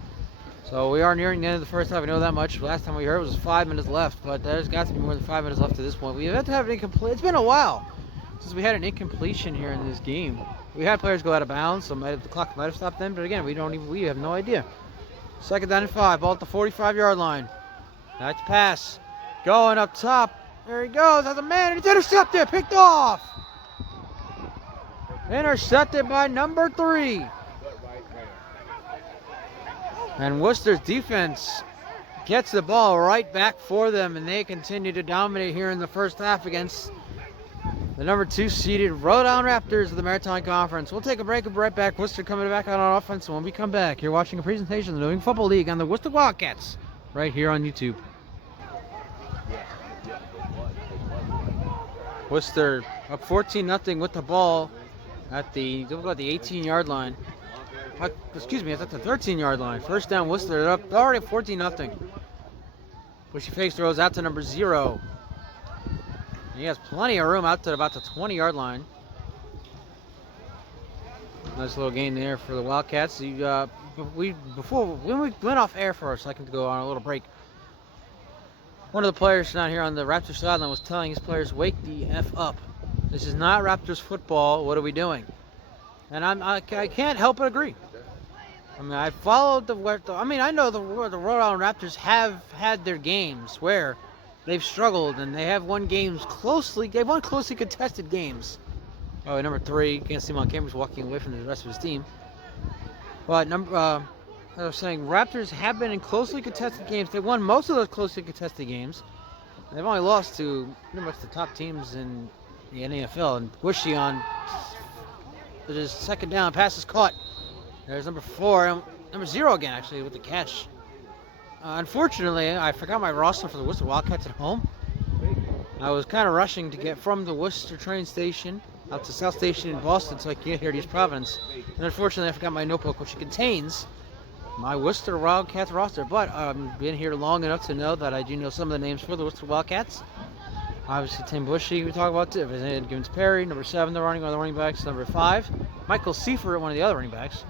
So we are nearing the end of the first half. We know that much. Last time we heard it was 5 minutes left, but there's got to be more than 5 minutes left at this point. We have to have an incomplete. It's been a while since we had an incompletion here in this game. We had players go out of bounds, so the clock might have stopped then. But again, we have no idea. Second down and 5, ball at the 45-yard line. Nice pass, going up top. There he goes. Has a man, and it's intercepted, picked off. Intercepted by number 3. And Worcester's defense gets the ball right back for them, and they continue to dominate here in the first half against the number 2 seeded Rhode Island Raptors of the Maritime Conference. We'll take a break and be right back. Worcester coming back out on offense. And when we come back, you're watching a presentation of the New England Football League on the Worcester Wildcats right here on YouTube. Worcester up 14-0 with the ball at the 18-yard line. Excuse me, it's at the 13-yard line. First down, Worcester. They're up already at 14-0. Bushy fake throws out to number 0. He has plenty of room out to about the 20-yard line. Nice little gain there for the Wildcats. When we went off air for a second to go on a little break, one of the players down here on the Raptors sideline was telling his players, "Wake the F up. This is not Raptors football. What are we doing?" And I can't help but agree. I mean, I followed I know the Rhode Island Raptors have had their games where they've struggled, and they have won games closely. They've won closely contested games. Oh, number 3, can't see him on camera, he's walking away from the rest of his team. But I was saying, Raptors have been in closely contested games. They won most of those closely contested games. They've only lost to pretty much the top teams in the NFL. And Bushy on his second down, pass is caught. There's number 4, number 0 again, actually, with the catch. Unfortunately, I forgot my roster for the Worcester Wildcats at home. I was kind of rushing to get from the Worcester train station out to South Station in Boston so I could get here to East Providence. And unfortunately, I forgot my notebook, which contains my Worcester Wildcats roster. But I've been here long enough to know that I do know some of the names for the Worcester Wildcats. Obviously, Tim Bushy, we talk about it. Gibbons Perry, number 7, one of the running backs. Number 5, Michael Seifert, one of the other running backs.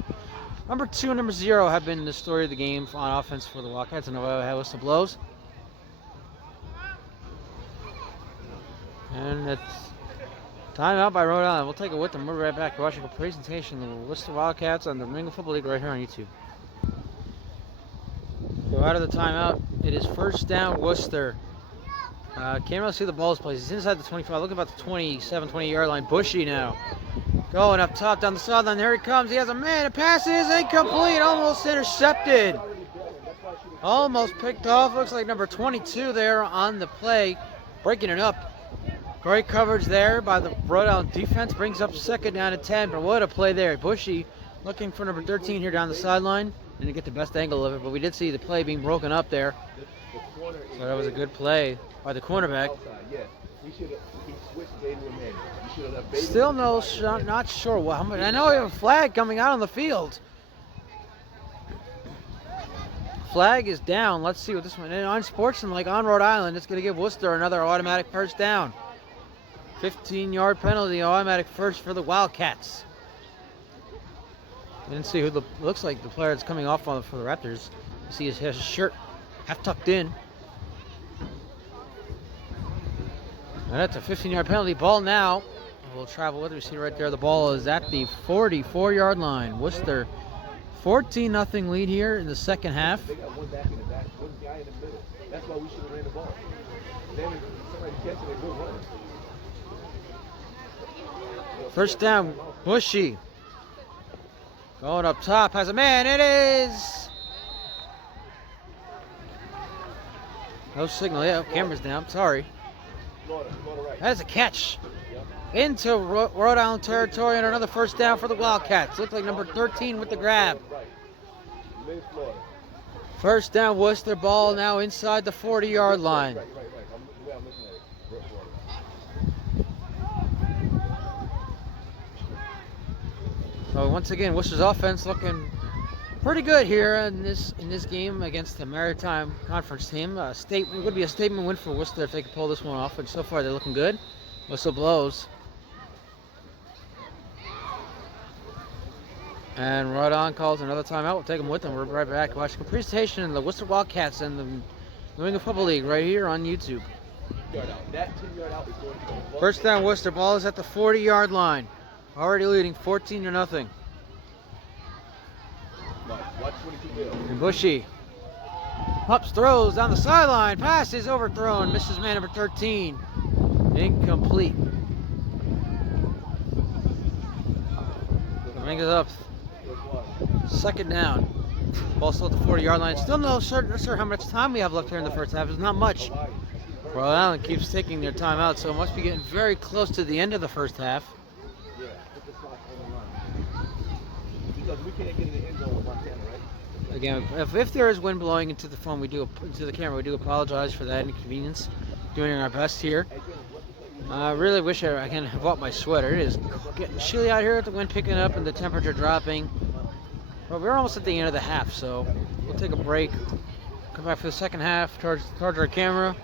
Number 2 and number 0 have been the story of the game on offense for the Wildcats. I know I have whistle blows. And it's timeout by Rhode Island. We'll take it with them. We'll be right back. You're watching a presentation of the Worcester Wildcats on the New England Football League right here on YouTube. So out of the timeout, it is first down Worcester. Can't really see the ball's place. He's inside the 25. Look about the 27, 20-yard line. Bushy now. Going up top down the sideline. There he comes. He has a man. The pass is incomplete. Almost intercepted. Almost picked off. Looks like number 22 there on the play. Breaking it up. Great coverage there by the Rhode Island defense. Brings up second down and 10. But what a play there. Bushy Looking for number 13 here down the sideline. Didn't get the best angle of it, but we did see the play being broken up there. So that was a good play by the cornerback. Still not sure how much. I know we have a flag coming out on the field. Flag is down. Let's see what this one. And unsportsmanlike on Rhode Island, it's going to give Worcester another automatic first down. 15-yard penalty, automatic first for the Wildcats. I didn't see who looks like the player that's coming off for the Raptors. You see his shirt half tucked in. And that's a 15-yard penalty. Ball now. We'll travel with it. We see right there the ball is at the 44-yard line. Worcester 14-0 lead here in the second half. They got one back in the back, one guy in the middle. That's why we should have ran the ball. Then if somebody catches it, we'll run. First down, Bushy. Going up top, has a man. It is. No signal. Yeah, camera's down. Sorry. That's a catch. Into Rhode Island territory and another first down for the Wildcats. Looks like number 13 with the grab. First down, Worcester. Ball now inside the 40-yard line. So once again, Worcester's offense looking pretty good here in this game against the Maritime Conference team. It would be a statement win for Worcester if they could pull this one off. And so far, they're looking good. Whistle blows. And Rhode Island calls another timeout. We'll take them with them. We're right back watching a presentation of the Worcester Wildcats and the New England Football League right here on YouTube. First down, Worcester. Ball is at the 40-yard line. Already leading 14-0. And Bushy Pups throws down the sideline. Pass is overthrown. Misses man number 13. Incomplete. Brings it up. Second down. Ball still at the 40-yard line. Still not sure how much time we have left here in the first half. It's not much. Rhode Island keeps taking their time out, so it must be getting very close to the end of the first half. Because we can't get in the end zone with Montana, right? Again, if there is wind blowing into the phone, into the camera, we do apologize for that inconvenience. Doing our best here. I really wish I can have bought my sweater. It is getting chilly out here with the wind picking up and the temperature dropping. But we're almost at the end of the half, so we'll take a break. Come back for the second half, charge our camera.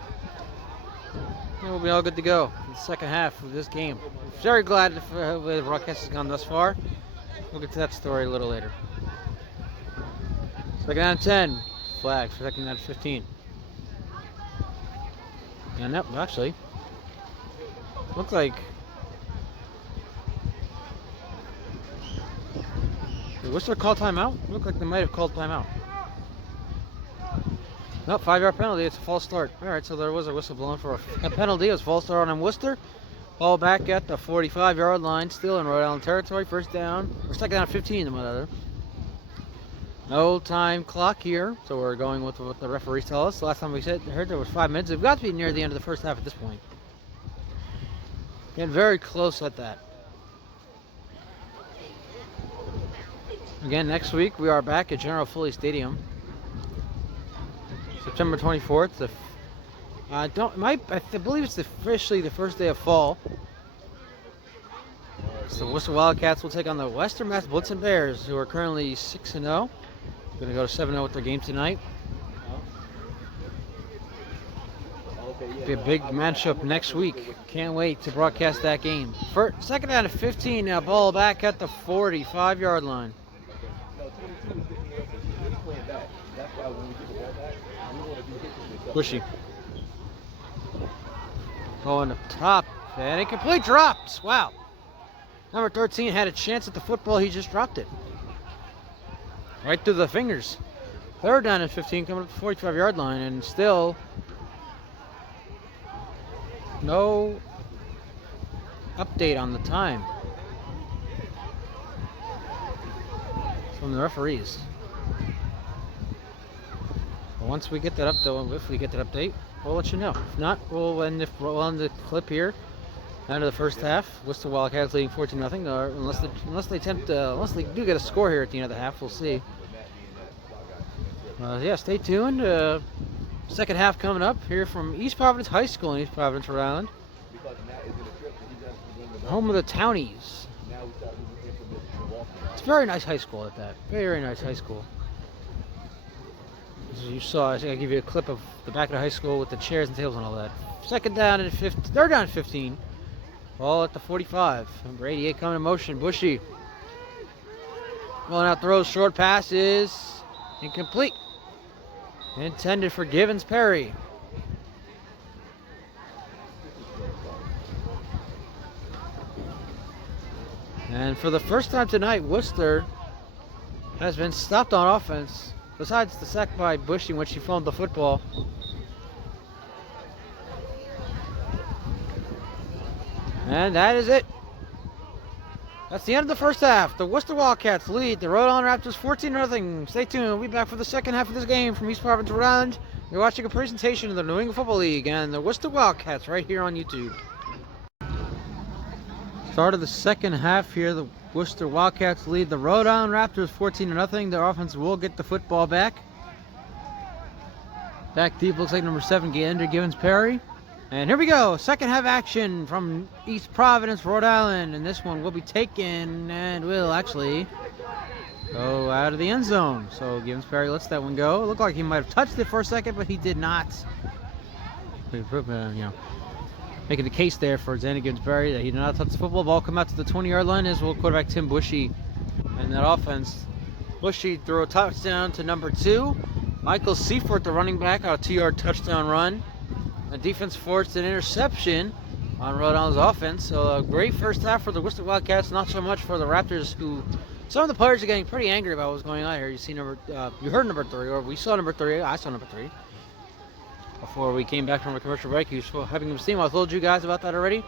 And we'll be all good to go in the second half of this game. Very glad the broadcast has gone thus far. We'll get to that story a little later. Second down 10. Flag for second down 15. And that actually looks like did Worcester call timeout? Looked like they might have called timeout. No, 5-yard penalty. It's a false start. All right, so there was a whistle blown for a penalty. It was a false start on Worcester. Ball back at the 45-yard line, still in Rhode Island territory. First down, or second down 15, rather. No time clock here, so we're going with what the referees tell us. Last time we heard there was 5 minutes. We've got to be near the end of the first half at this point. Getting very close at that. Again, next week we are back at General Foley Stadium. September 24th. I believe it's officially the first day of fall. So the Worcester Wildcats will take on the Western Mass Blitzen Bears, who are currently 6-0. Going to go to 7-0 with their game tonight. Be a big matchup next week. Can't wait to broadcast that game. Second down to 15 now. Ball back at the 45-yard line. Bushy. Going up top. And incomplete drops. Wow. Number 13 had a chance at the football. He just dropped it. Right through the fingers. Third down and 15 coming up the 45-yard line. And still no update on the time from the referees. But once we get that update, if we get that update, we'll let you know. If not, we'll end the clip here. End of the first half. Worcester Wildcats leading 14-0. Or unless they do get a score here at the end of the half, we'll see. Yeah, stay tuned. Second half coming up here from East Providence High School in East Providence, Rhode Island. Home of the Townies. It's a very nice high school at that. Very, very nice high school. As you saw, I think I give you a clip of the back of the high school with the chairs and tables and all that. Third down and 15. Ball at the 45. Number 88 coming in motion. Bushy. Rolling out throws. Short pass is incomplete. Intended for Givens Perry. And for the first time tonight, Worcester has been stopped on offense. Besides the sack by Bushy when she fumbled the football. And that is it. That's the end of the first half. The Worcester Wildcats lead the Rhode Island Raptors 14-0. Stay tuned. We'll be back for the second half of this game from East Providence, Rhode Island. You're watching a presentation of the New England Football League and the Worcester Wildcats right here on YouTube. Start of the second half here. The Worcester Wildcats lead the Rhode Island Raptors 14-0. Their offense will get the football back. Back deep looks like number 7, Gander Givens Perry. And here we go, second half action from East Providence, Rhode Island. And this one will be taken and will actually go out of the end zone. So Givens Perry lets that one go. It looked like he might have touched it for a second, but he did not. Making the case there for Xander Givens Perry that he did not touch the football. Ball come out to the 20-yard line as well. Quarterback Tim Bushy. And that offense, Bushy threw a touchdown to number 2. Michael Seifert, the running back, on a 2-yard touchdown run. The defense forced an interception on Rhode Island's offense. So a great first half for the Worcester Wildcats, not so much for the Raptors, who some of the players are getting pretty angry about what's going on here. You heard number 3, or we saw number 3. I saw number 3 before we came back from a commercial break. He was having him steam. I told you guys about that already.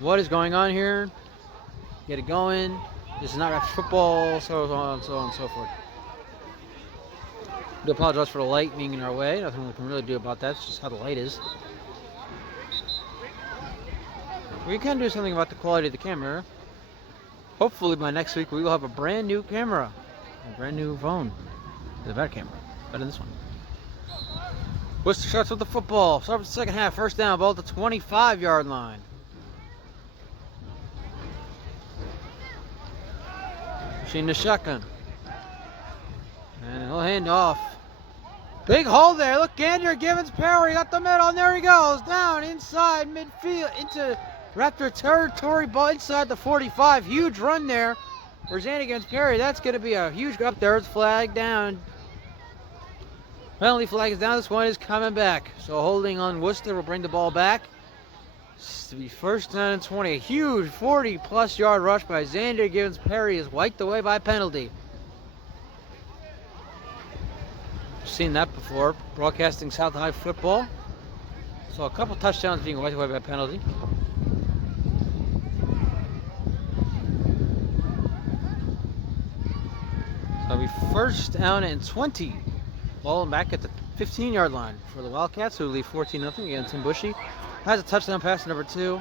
What is going on here? Get it going. This is not Raptors football. So on and so forth. I do apologize for the light being in our way. Nothing we can really do about that. It's just how the light is. We can do something about the quality of the camera. Hopefully by next week we will have a brand new camera. A brand new phone. It's a better camera. Better than this one. Worcester starts with the football. Start with the second half. First down. Ball at the 25-yard line. Machine to shotgun. And he'll hand off. Big hole there. Look, Gander Givens Perry got the middle, and there he goes. Down inside midfield into Raptor territory, ball inside the 45. Huge run there for Xander Givens Perry. That's going to be a huge up there. It's flag down. Penalty flag is down. This one is coming back. So holding on Worcester will bring the ball back. It's to be first down and 20. A huge 40-plus yard rush by Xander Givens Perry is wiped away by penalty. Seen that before, broadcasting South High football. So a couple touchdowns being wiped away by penalty. So it'll be first down and 20. Ball back at the 15-yard line for the Wildcats, who lead 14-0 against Tim Bushy. Has a touchdown pass to number 2.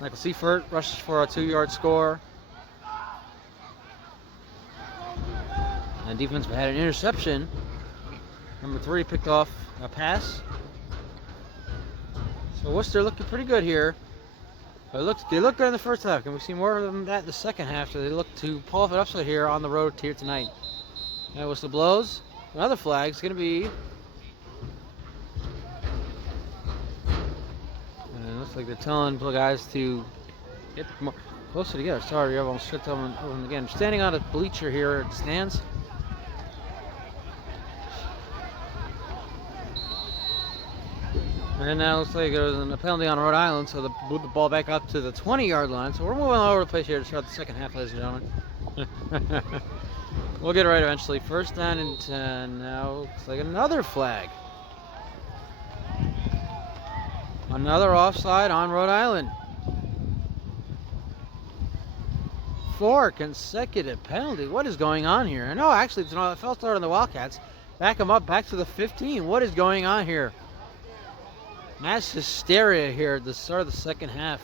Michael Seifert rushes for a 2-yard score. And defense had an interception. Number 3 picked off a pass. So Worcester looking pretty good here. They looked good in the first half. Can we see more of them that in the second half? So they look to pull off an upset here on the road here tonight. And Worcester blows. Another flag is going to be. And it looks like they're telling the guys to get more closer together. Sorry, I almost tripped over them again. Standing on a bleacher here at the stands. And now it looks like there's a penalty on Rhode Island, so they move the ball back up to the 20-yard line. So we're moving all over the place here to start the second half, ladies and gentlemen. We'll get it right eventually. First down and 10. Now looks like another flag. Another offside on Rhode Island. 4 consecutive penalties. What is going on here? No, actually, it's not a false start on the Wildcats. Back them up, back to the 15. What is going on here? Mass hysteria here at the start of the second half.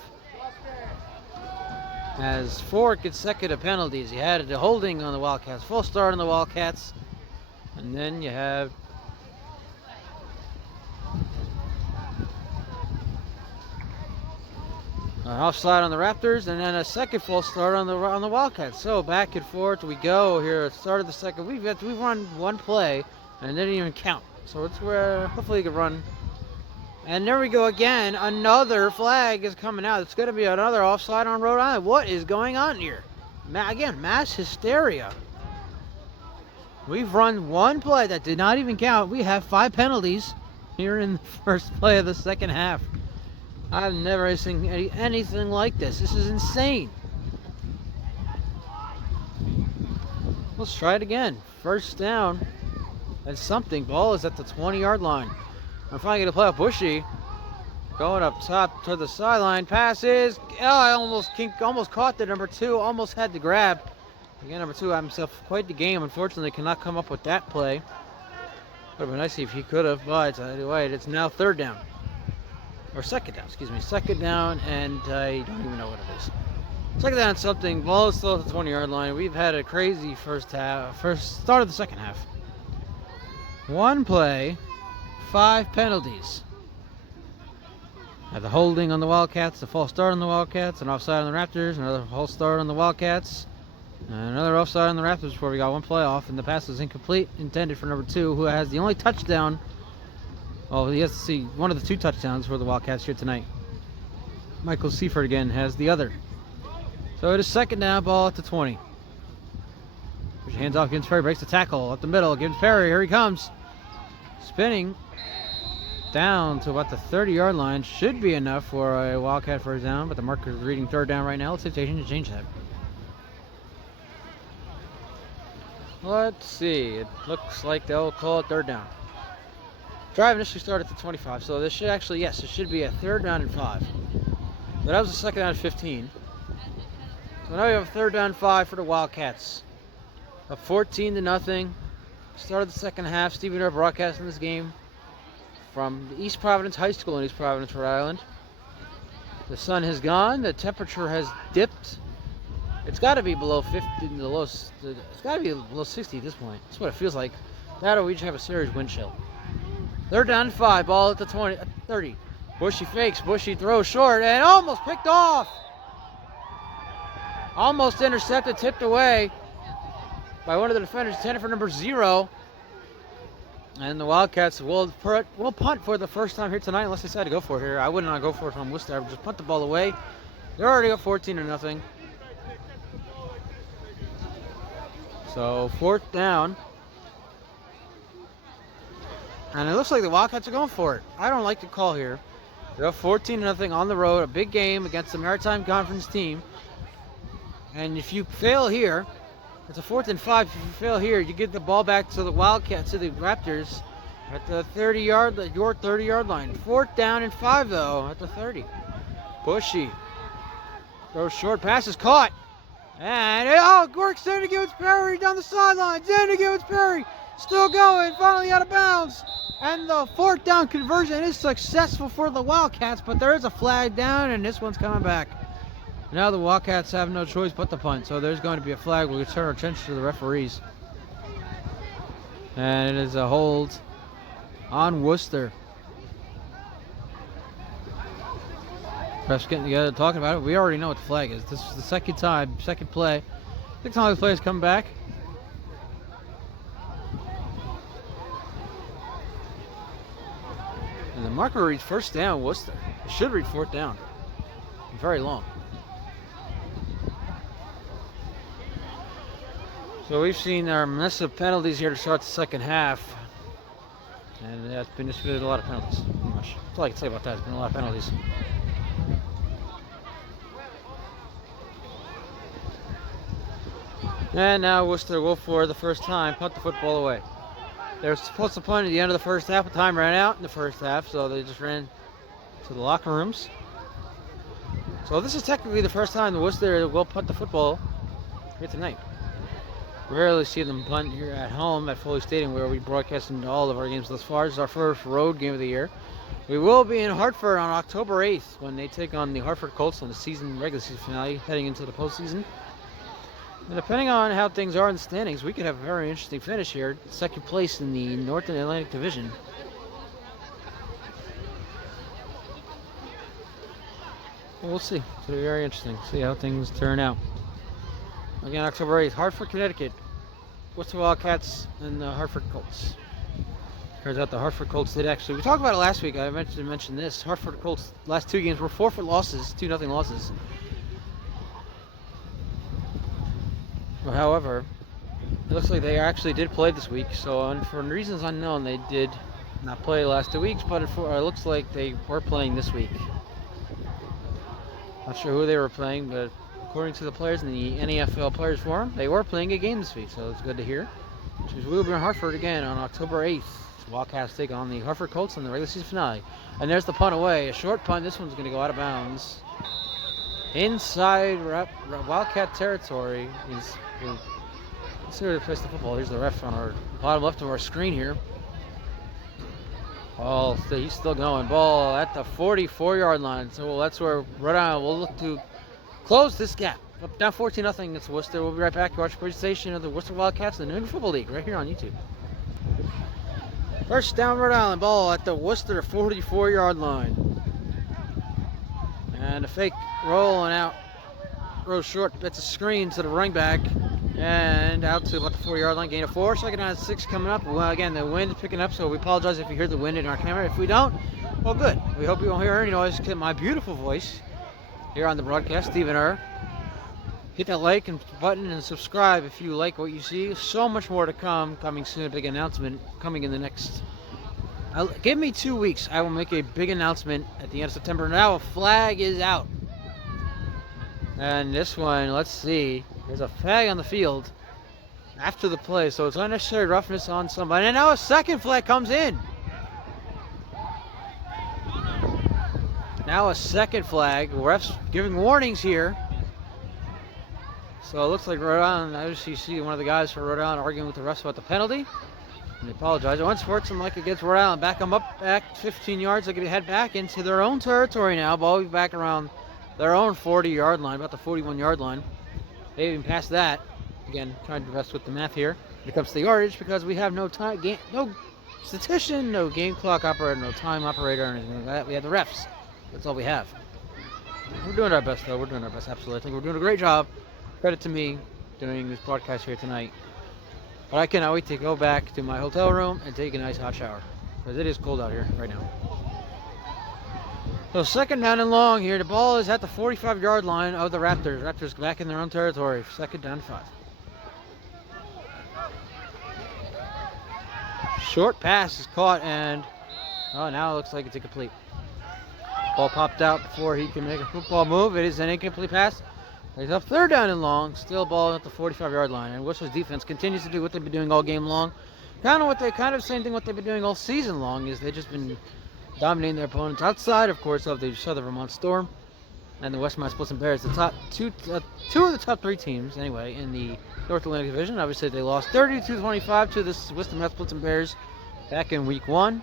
As 4 consecutive penalties. You had a holding on the Wildcats, full start on the Wildcats, and then you have an offside on the Raptors, and then a second full start on the Wildcats. So back and forth we go here at the start of the second. We've run one play, and it didn't even count. So it's where hopefully you can run. And there we go again. Another flag is coming out. It's going to be another offside on Rhode Island. What is going on here? Again, mass hysteria. We've run one play that did not even count. We have 5 penalties here in the first play of the second half. I've never seen anything like this. This is insane. Let's try it again. First down. That's something. Ball is at the 20-yard line. I'm finally going to play up Bushy. Going up top to the sideline. Passes. Oh, I almost caught the number 2. Almost had to grab. Again, number 2 had himself quite the game. Unfortunately, cannot come up with that play. Would have been nice if he could have. But anyway, it's now third down. Or second down, excuse me. Second down, and I don't even know what it is. Second down something. Ball is still at the 20-yard line. We've had a crazy first start of the second half. One play. 5 penalties. The holding on the Wildcats, the false start on the Wildcats, an offside on the Raptors, another false start on the Wildcats, and another offside on the Raptors before we got one play off, and the pass was incomplete, intended for number 2, who has the only touchdown. Well, he has to see one of the 2 touchdowns for the Wildcats here tonight. Michael Seifert again has the other. So it is second down, ball at the 20. Push your hands off, Gibbs Perry breaks the tackle up the middle. Gibbs Perry, here he comes. Spinning. Down to about the 30-yard line. Should be enough for a Wildcat first down, but the marker is reading third down right now. Let's see if they can change that. Let's see. It looks like they'll call it third down. Drive initially started at the 25, so this should actually, yes, it should be a third down and 5. But that was a second down and 15. So now we have a third down and 5 for the Wildcats. Up 14-0. Started the second half. Stephen Rhode broadcasting this game from East Providence High School in East Providence, Rhode Island. The sun has gone. The temperature has dipped. It's got to be below 50. It's got to be below 60 at this point. That's what it feels like. That or we just have a serious wind chill. Third down and 5. Ball at the 30. Bushy fakes. Bushy throws short and almost picked off. Almost intercepted, tipped away by one of the defenders, intended for number 0. And the Wildcats will punt for the first time here tonight, unless they decide to go for it here. I would not go for it from Worcester. I would just punt the ball away. They're already up 14-0. So fourth down. And it looks like the Wildcats are going for it. I don't like the call here. They're up 14-0 on the road, a big game against the Maritime Conference team. And if you fail here, it's a 4th and 5. If you fail here, you get the ball back to the Wildcats, to the Raptors at the 30-yard line. 4th down and 5 though at the 30. Bushy throws short, pass is caught, and it works. Sandy Gibbs Perry down the sideline. Sandy Gibbs Perry still going, finally out of bounds, and the 4th down conversion is successful for the Wildcats. But there is a flag down, and this one's coming back. Now the Wildcats have no choice but to punt, so there's going to be a flag. We'll turn our attention to the referees. And it is a hold on Worcester. Refs getting together talking about it. We already know what the flag is. This is the second play. 6 time the players come back. And the marker reads first down, Worcester. It should read 4th down. Very long. So we've seen our mess of penalties here to start the second half. And it's been a lot of penalties, pretty much. That's all I can say about that. It's been a lot of penalties. And now Worcester will, for the first time, punt the football away. They were supposed to punt at the end of the first half, but time ran out in the first half, so they just ran to the locker rooms. So this is technically the first time the Worcester will punt the football here tonight. Rarely see them punt here at home at Foley Stadium, where we broadcast into all of our games thus far. This is our first road game of the year. We will be in Hartford on October 8th when they take on the Hartford Colts in the regular season finale, heading into the postseason. And depending on how things are in the standings, we could have a very interesting finish here. Second place in the North Atlantic Division. Well, we'll see. It's going to be very interesting. See how things turn out. Again, October 8th, Hartford, Connecticut. Worcester Wildcats and the Hartford Colts. Turns out the Hartford Colts did actually. We talked about it last week. I mentioned this. Hartford Colts last 2 games were forfeit losses, 2-0 losses. Well, however, it looks like they actually did play this week. So, for reasons unknown, they did not play the last 2 weeks. But it looks like they were playing this week. Not sure who they were playing, but according to the players in the NFL Players Forum, they were playing a game this week. So it's good to hear. We will be in Hartford again on October 8th. Wildcats take on the Hartford Colts in the regular season finale. And there's the punt away. A short punt. This one's going to go out of bounds. Inside Wildcat territory. Let's see where they place the football. Here's the ref on our bottom left of our screen here. Ball, he's still going. Ball at the 44-yard line. So that's where Rhode Island will look to close this gap. Up down 14-0 against Worcester. We'll be right back to watch the presentation of the Worcester Wildcats in the New England Football League right here on YouTube. First down, Rhode Island. Ball at the Worcester 44-yard line. And a fake rolling out. Throw short. That's a screen to the running back. And out to about the 4-yard line. Gain of 4. Second down and 6 coming up. Well, again, the wind is picking up, so we apologize if you hear the wind in our camera. If we don't, well, good. We hope you won't hear any noise. My beautiful voice here on the broadcast, Stephen Err. Hit that like and button and subscribe if you like what you see. So much more to come. Coming soon, a big announcement coming in the next. Give me 2 weeks. I will make a big announcement at the end of September. Now a flag is out. And this one, let's see. There's a flag on the field after the play, so it's unnecessary roughness on somebody. And now a second flag comes in. Now a second flag. Refs giving warnings here. So it looks like Rhode Island, obviously you see one of the guys for Rhode Island arguing with the refs about the penalty. And they apologize. It went sportsmanlike against Rhode Island. Back them up back 15 yards. They're going to head back into their own territory now. Ball will be back around their own 40-yard line, about the 41-yard line. They even passed that. Again, trying to mess with the math here. When it comes to the yardage, because we have no time, no statistician, no game clock operator, no time operator, or anything like that. We have the refs. That's all we have. We're doing our best, though. We're doing our best, absolutely. I think we're doing a great job. Credit to me doing this broadcast here tonight. But I cannot wait to go back to my hotel room and take a nice hot shower, because it is cold out here right now. So second down and long here. The ball is at the 45-yard line of the Raptors. Raptors back in their own territory. Second down and 5. Short pass is caught, and now it looks like it's incomplete. Ball popped out before he can make a football move. It is an incomplete pass. He's up third down and long. Still ball at the 45-yard line. And Worcester's defense continues to do what they've been doing all game long. Kind of same thing what they've been doing all season long is they've just been dominating their opponents outside, of course, of the Southern Vermont Storm and the West Vermont Splits and Bears. The top two of the top 3 teams, anyway, in the North Atlantic Division. Obviously, they lost 32-25 to the West Vermont Splits and Bears back in Week 1.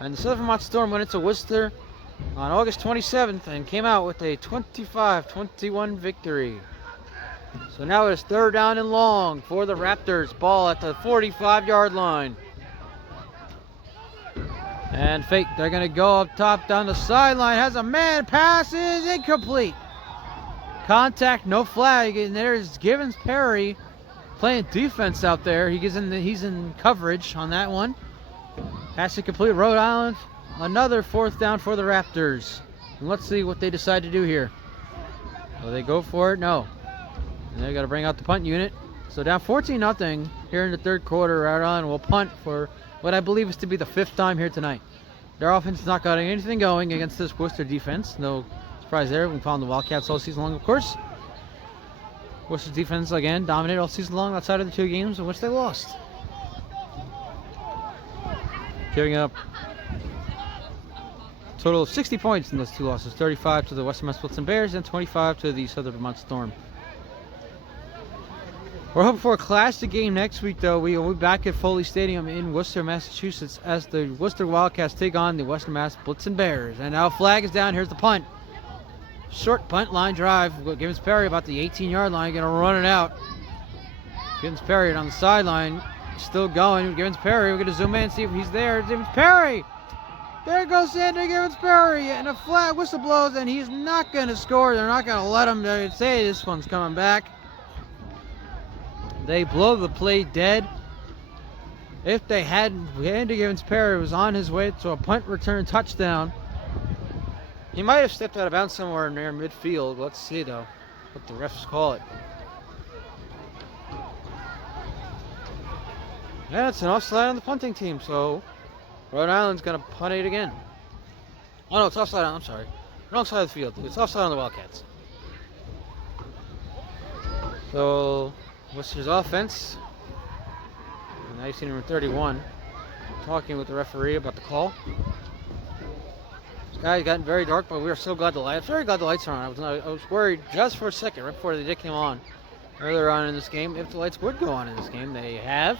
And the Southern Vermont Storm went into Worcester on August 27th and came out with a 25-21 victory. So now it's third down and long for the Raptors. Ball at the 45-yard line. And fake, they're going to go up top down the sideline. Has a man, pass is incomplete. Contact, no flag, and there's Givens Perry playing defense out there. He's in coverage on that one. Pass incomplete, Rhode Island. Another fourth down for the Raptors. And let's see what they decide to do here. Will they go for it? No. And they got to bring out the punt unit. So down 14-0 here in the third quarter. Rhode Island will punt for what I believe is to be the 5th time here tonight. Their offense is not getting anything going against this Worcester defense. No surprise there. We found the Wildcats all season long, of course. Worcester's defense, again, dominated all season long outside of the 2 games in which they lost. Giving up a total of 60 points in those 2 losses. 35 to the Western Mass Splits and Bears and 25 to the Southern Vermont Storm. We're hoping for a classic game next week, though. We'll be back at Foley Stadium in Worcester, Massachusetts, as the Worcester Wildcats take on the Western Mass Blitzen Bears. And now flag is down. Here's the punt. Short punt, line drive. Gibbons Perry about the 18-yard line, going to run it out. Gibbons Perry on the sideline, still going. Gibbons Perry, we're going to zoom in and see if he's there. Gibbons Perry! There goes Sander Gibbons Perry, and a flat whistle blows, and he's not going to score. They're not going to let him. They say this one's coming back. They blow the play dead. If they hadn't, Sander Gibbons Perry was on his way to a punt return touchdown. He might have stepped out of bounds somewhere near midfield. Let's see, though, what the refs call it. Yeah, it's an offside on the punting team, so Rhode Island's going to punt it again. Oh, no, it's offside on, I'm sorry. Wrong side of the field. It's offside on the Wildcats. So, Worcester's offense. Now you see number 31 talking with the referee about the call. This guy's gotten very dark, but we are so glad the lights. Very glad the lights are on. I was worried just for a second, right before they did come on earlier on in this game, if the lights would go on in this game. They have.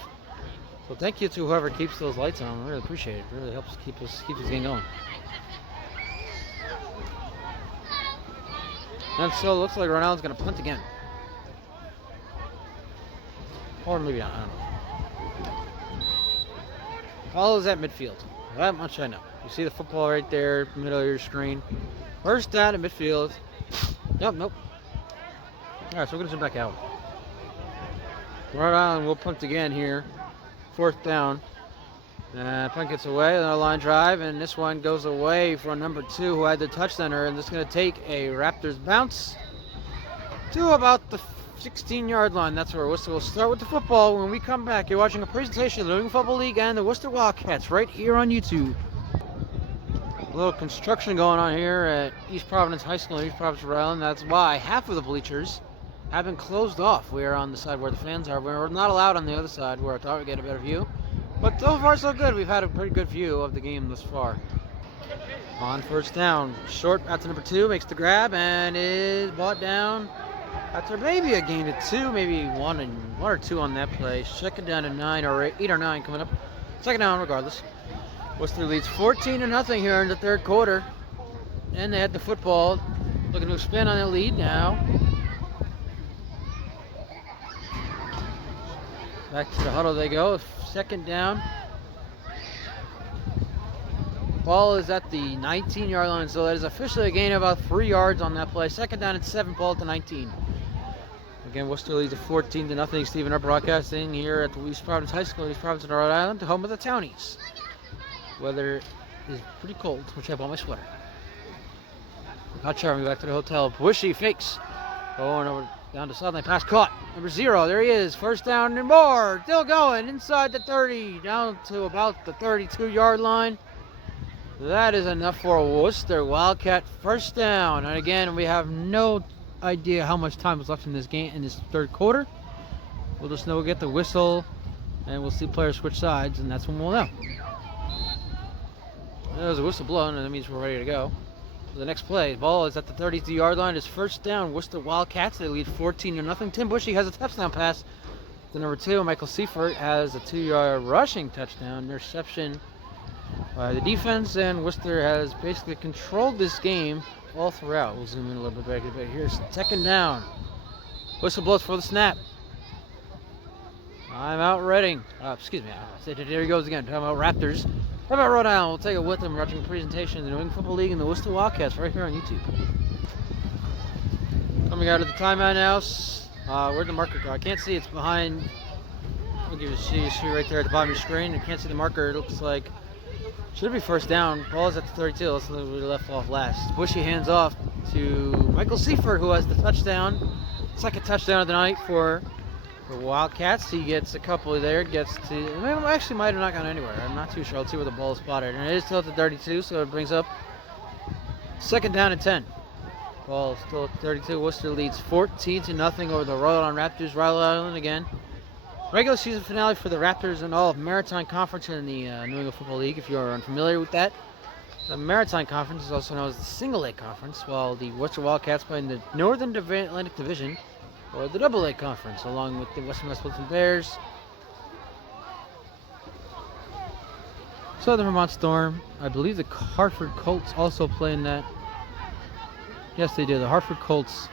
So thank you to whoever keeps those lights on. I really appreciate it. It really helps keep this game going. And so it looks like Rhode Island's going to punt again. Or maybe not. I don't know. Ball is at midfield. That much I know. You see the football right there, middle of your screen. First down at midfield. Nope. All right, so we're going to zoom back out. Rhode Island will punt again here. Fourth down. Punt gets away, another line drive, and this one goes away from number 2 who had the touchdown, and this is going to take a Raptors bounce to about the 16-yard line. That's where Worcester will start with the football. When we come back, you're watching a presentation of the New England Football League and the Worcester Wildcats right here on YouTube. A little construction going on here at East Providence High School in East Providence, Rhode Island. That's why half of the bleachers have been closed off. We are on the side where the fans are. We're not allowed on the other side where I thought we'd get a better view. But so far so good. We've had a pretty good view of the game thus far. On first down, short out to number 2, makes the grab and is brought down. After maybe a gain of 2, maybe one or two on that play. Second down to 9 or 8 or 9 coming up. Second down regardless. Worcester leads 14-0 here in the third quarter. And they had the football, looking to expand on their lead now. Back to the huddle they go. Second down. Ball is at the 19-yard line, so that is officially a gain of about 3 yards on that play. Second down and 7, ball at the 19. Again, Worcester leads 14-0. Stephen, our broadcasting here at the East Providence High School, East Providence, Rhode Island, the home of the Townies. Weather is pretty cold, which I bought my sweater. Not charming, back to the hotel. Bushy fakes. Going over down to sideline, pass caught. Number 0, there he is. First down and more. Still going inside the 30, down to about the 32-yard line. That is enough for a Worcester Wildcat first down. And again, we have no idea how much time is left in this game, in this third quarter. We'll just know we'll get the whistle, and we'll see players switch sides, and that's when we'll know. There's a whistle blown, and that means we're ready to go. The next play, ball is at the 32-yard line. It's first down, Worcester Wildcats. They lead 14-0. Tim Bushy has a touchdown pass. The number 2, Michael Seifert, has a 2-yard rushing touchdown. Interception by the defense, and Worcester has basically controlled this game all throughout. We'll zoom in a little bit back here. Second down. Whistle blows for the snap. Timeout Reading. Excuse me. There he goes again. Timeout Raptors. How about Rhode Island? We'll take it with them. We're watching a presentation of the New England Football League and the Worcester Wildcats right here on YouTube. Coming out of the timeout now. Where'd the marker go? I can't see. It's behind. I'll give you see right there at the bottom of your screen. You can't see the marker. It looks like should be first down. Ball is at the 32. That's where we left off last. Bushy hands off to Michael Seifert, who has the touchdown. Second touchdown of the night for the Wildcats. He gets a couple there. Gets to. Actually, might have not gone anywhere. I'm not too sure. Let's see where the ball is spotted. And it is still at the 32, so it brings up second down and 10. Ball still at 32. Worcester leads 14-0 over the Rhode Island Raptors. Rhode Island again. Regular season finale for the Raptors and all of Maritime Conference in the New England Football League, if you are unfamiliar with that. The Maritime Conference is also known as the Single A Conference, while the Worcester Wildcats play in the Northern Atlantic Division. for the AA Conference, along with the Western Massachusetts Bears, Southern Vermont Storm. I believe the Hartford Colts also play in that. Yes, they do. The Hartford Colts.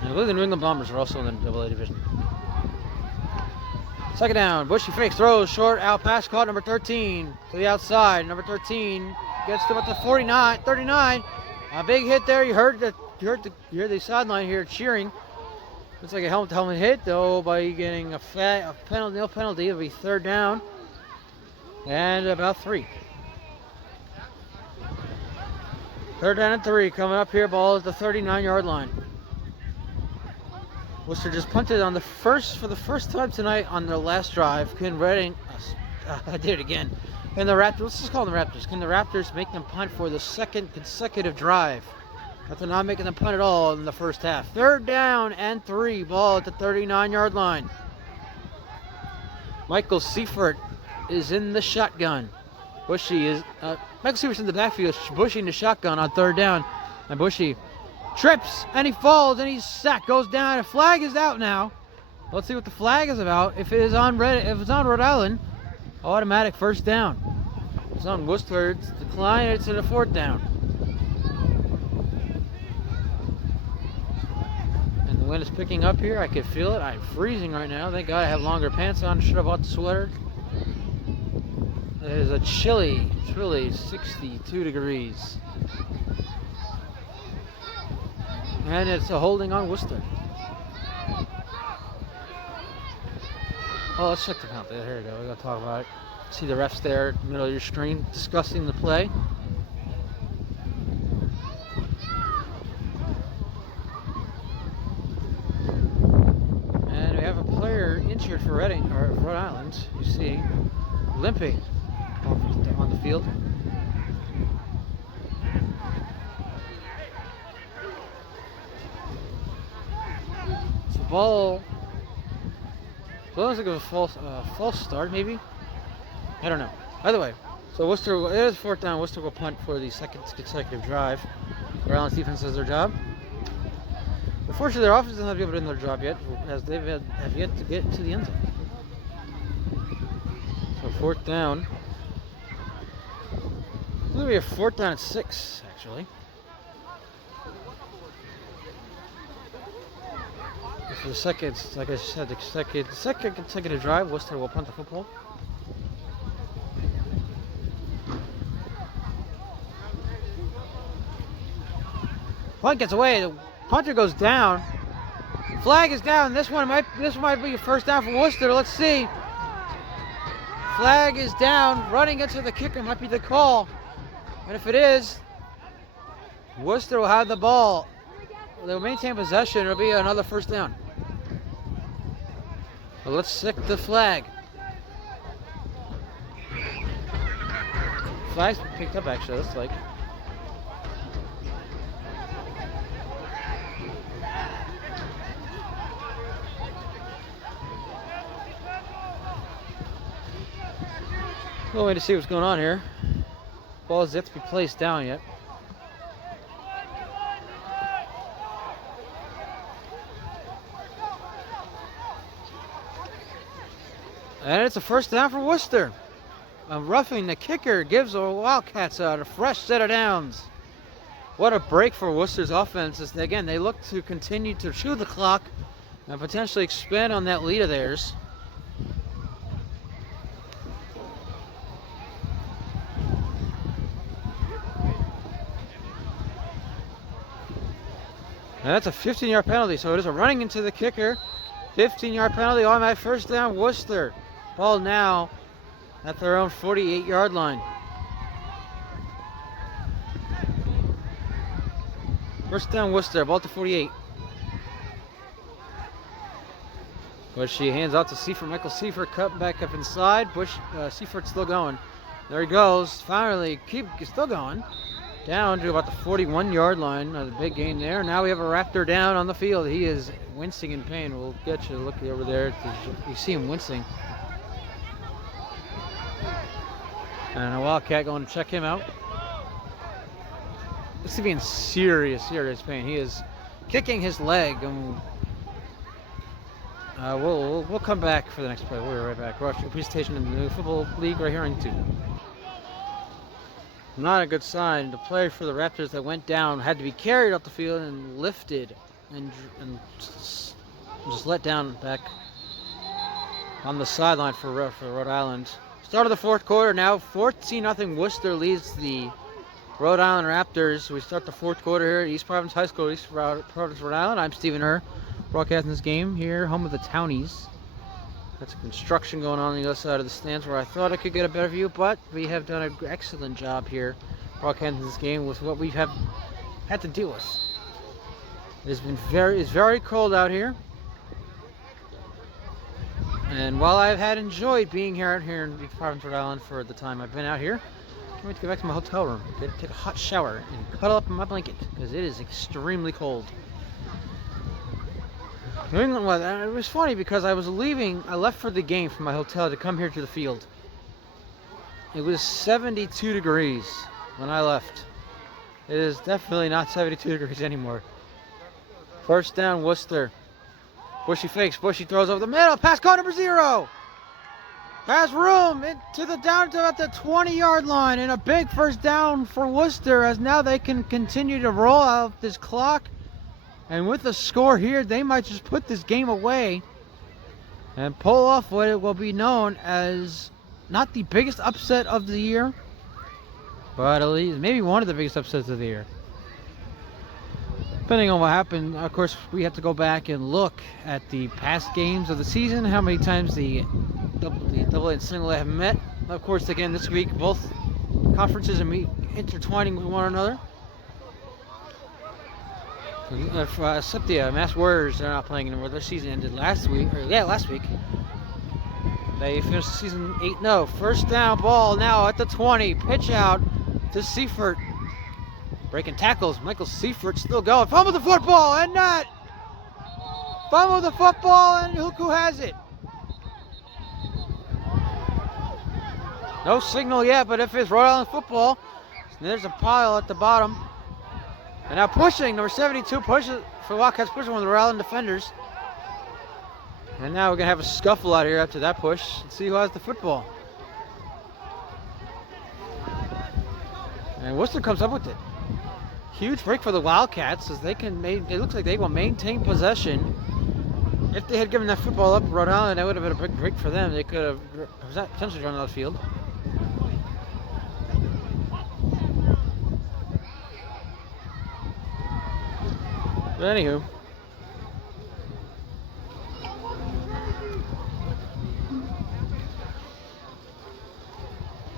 And I believe the New England Bombers are also in the AA division. Second down. Bushy fakes, throws, short, out, pass caught. Number 13 to the outside. Number 13 gets to about the 39. A big hit there. You heard the sideline here cheering. Looks like a helmet-to-helmet hit, though, by getting a penalty. No penalty. It'll be third down and about 3. Third down and 3 coming up here. Ball at the 39-yard line. Worcester just punted on for the first time tonight on their last drive. Can Reading? I did it again. And the Raptors. Let's just call them the Raptors. Can the Raptors make them punt for the second consecutive drive after not making them punt at all in the first half? Third down and 3. Ball at the 39-yard line. Michael Seifert is in the shotgun. Bushy is Michael Sievert's in the backfield. Bushy in the shotgun on third down, and Bushy trips and he falls and he's sacked. Goes down. A flag is out now. Let's see what the flag is about. If it's on Rhode Island, automatic first down. If it's on Worcester, it's decline. It's in a fourth down. And the wind is picking up here. I can feel it. I'm freezing right now. Thank God I have longer pants on. Should have bought the sweater. It is a chilly 62 degrees. And it's a holding on Worcester. Oh, let's check the count. Here we go. We're going to talk about it. See the refs there in the middle of your screen discussing the play. And we have a player injured for Rhode Island. You see, limping on the field. Ball. So it looks like it was a false start, maybe. I don't know. Either way, so Worcester. It is fourth down. Worcester will punt for the second consecutive drive. Rhode Island's defense does their job. Unfortunately, their offense doesn't have done their job yet, as they have yet to get to the end zone. So fourth down. It's going to be a fourth down and 6, actually. For the second, like I said, the second consecutive drive, Worcester will punt the football. Punt gets away. The punter goes down. Flag is down. This might be a first down for Worcester. Let's see. Flag is down. Running into the kicker might be the call. And if it is, Worcester will have the ball. They'll maintain possession. It'll be another first down. Well, let's stick the flag. Flag's picked up, actually. Looks like. We'll wait to see what's going on here. Ball is yet to be placed down yet. And it's a first down for Worcester. Roughing the kicker gives the Wildcats a fresh set of downs. What a break for Worcester's offense. Again, they look to continue to chew the clock and potentially expand on that lead of theirs. And that's a 15-yard penalty, so it is a running into the kicker. 15-yard penalty, automatic first down, Worcester. Ball now at their own 48-yard line. First down, Worcester, ball to 48. But she hands out to Seifert. Michael Seifert cut back up inside. Seifert's still going. There he goes. Finally, still going. Down to about the 41-yard line. The big gain there. Now we have a Raptor down on the field. He is wincing in pain. We'll get you to look over there. You see him wincing. And a Wildcat going to check him out. Looks to be in serious pain. He is kicking his leg. And we'll come back for the next play. We'll be right back. We're watching a presentation in the new football league right here on YouTube. Not a good sign. The player for the Raptors that went down had to be carried off the field and lifted and just let down back on the sideline for Rhode Island. Start of the fourth quarter now. 14-0 Worcester leads the Rhode Island Raptors. We start the fourth quarter here at East Providence High School, East Providence, Rhode Island. I'm Stephen Herr, broadcasting this game here, home of the Townies. Got some construction going on the other side of the stands where I thought I could get a better view, but we have done an excellent job here broadcasting this game with what we have had to deal with. It's very cold out here. And while I've had enjoyed being here in East Providence, Rhode Island for the time I've been out here, I can't wait to get back to my hotel room, take a hot shower, and cuddle up in my blanket because it is extremely cold. New England weather. It was funny because I left for the game from my hotel to come here to the field. It was 72 degrees when I left. It is definitely not 72 degrees anymore. First down, Worcester. Bushy fakes, Bushy throws over the middle, pass caught number 0. Has room down to about the 20-yard line, and a big first down for Worcester as now they can continue to roll out this clock. And with the score here, they might just put this game away and pull off what it will be known as not the biggest upset of the year, but at least maybe one of the biggest upsets of the year. Depending on what happened, of course, we have to go back and look at the past games of the season, how many times the double A and single A have met. Of course, again, this week, both conferences are intertwining with one another. Except the Mass Warriors, they're not playing anymore. Their season ended last week. They finished the season 8-0. First down, ball now at the 20. Pitch out to Seifert. Breaking tackles. Michael Seifert still going. Fumble the football and not. Fumble the football and look who has it. No signal yet, but if it's Rhode Island football, there's a pile at the bottom. And now pushing, number 72 pushes for Wildcats, pushing one of the Rhode Island defenders. And now we're going to have a scuffle out here after that push. Let's see who has the football. And Worcester comes up with it. Huge break for the Wildcats as it looks like they will maintain possession. If they had given that football up to Rhode Island, that would have been a big break for them. They could have potentially run out of the field. But anywho,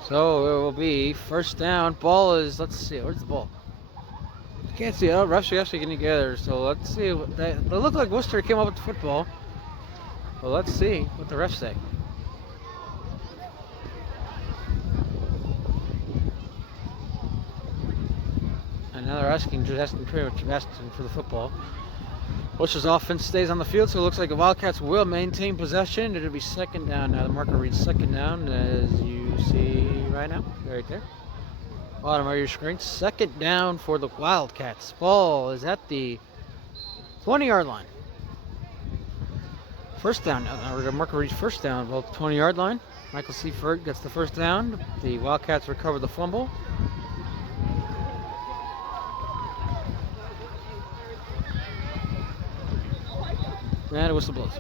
so it will be first down. Ball is, let's see, where's the ball? Can't see it. Oh, refs are actually getting together. So let's see. They look like Worcester came up with the football. Well, let's see what the refs say. And now they're asking pretty much asking for the football. Worcester's offense stays on the field, so it looks like the Wildcats will maintain possession. It'll be second down now. The marker reads second down, as you see right now, right there. Bottom of your screen. Second down for the Wildcats. Ball is at the 20-yard line. First down now. The marker reads first down, about the 20-yard line. Michael Seifert gets the first down. The Wildcats recover the fumble. And a whistle blows.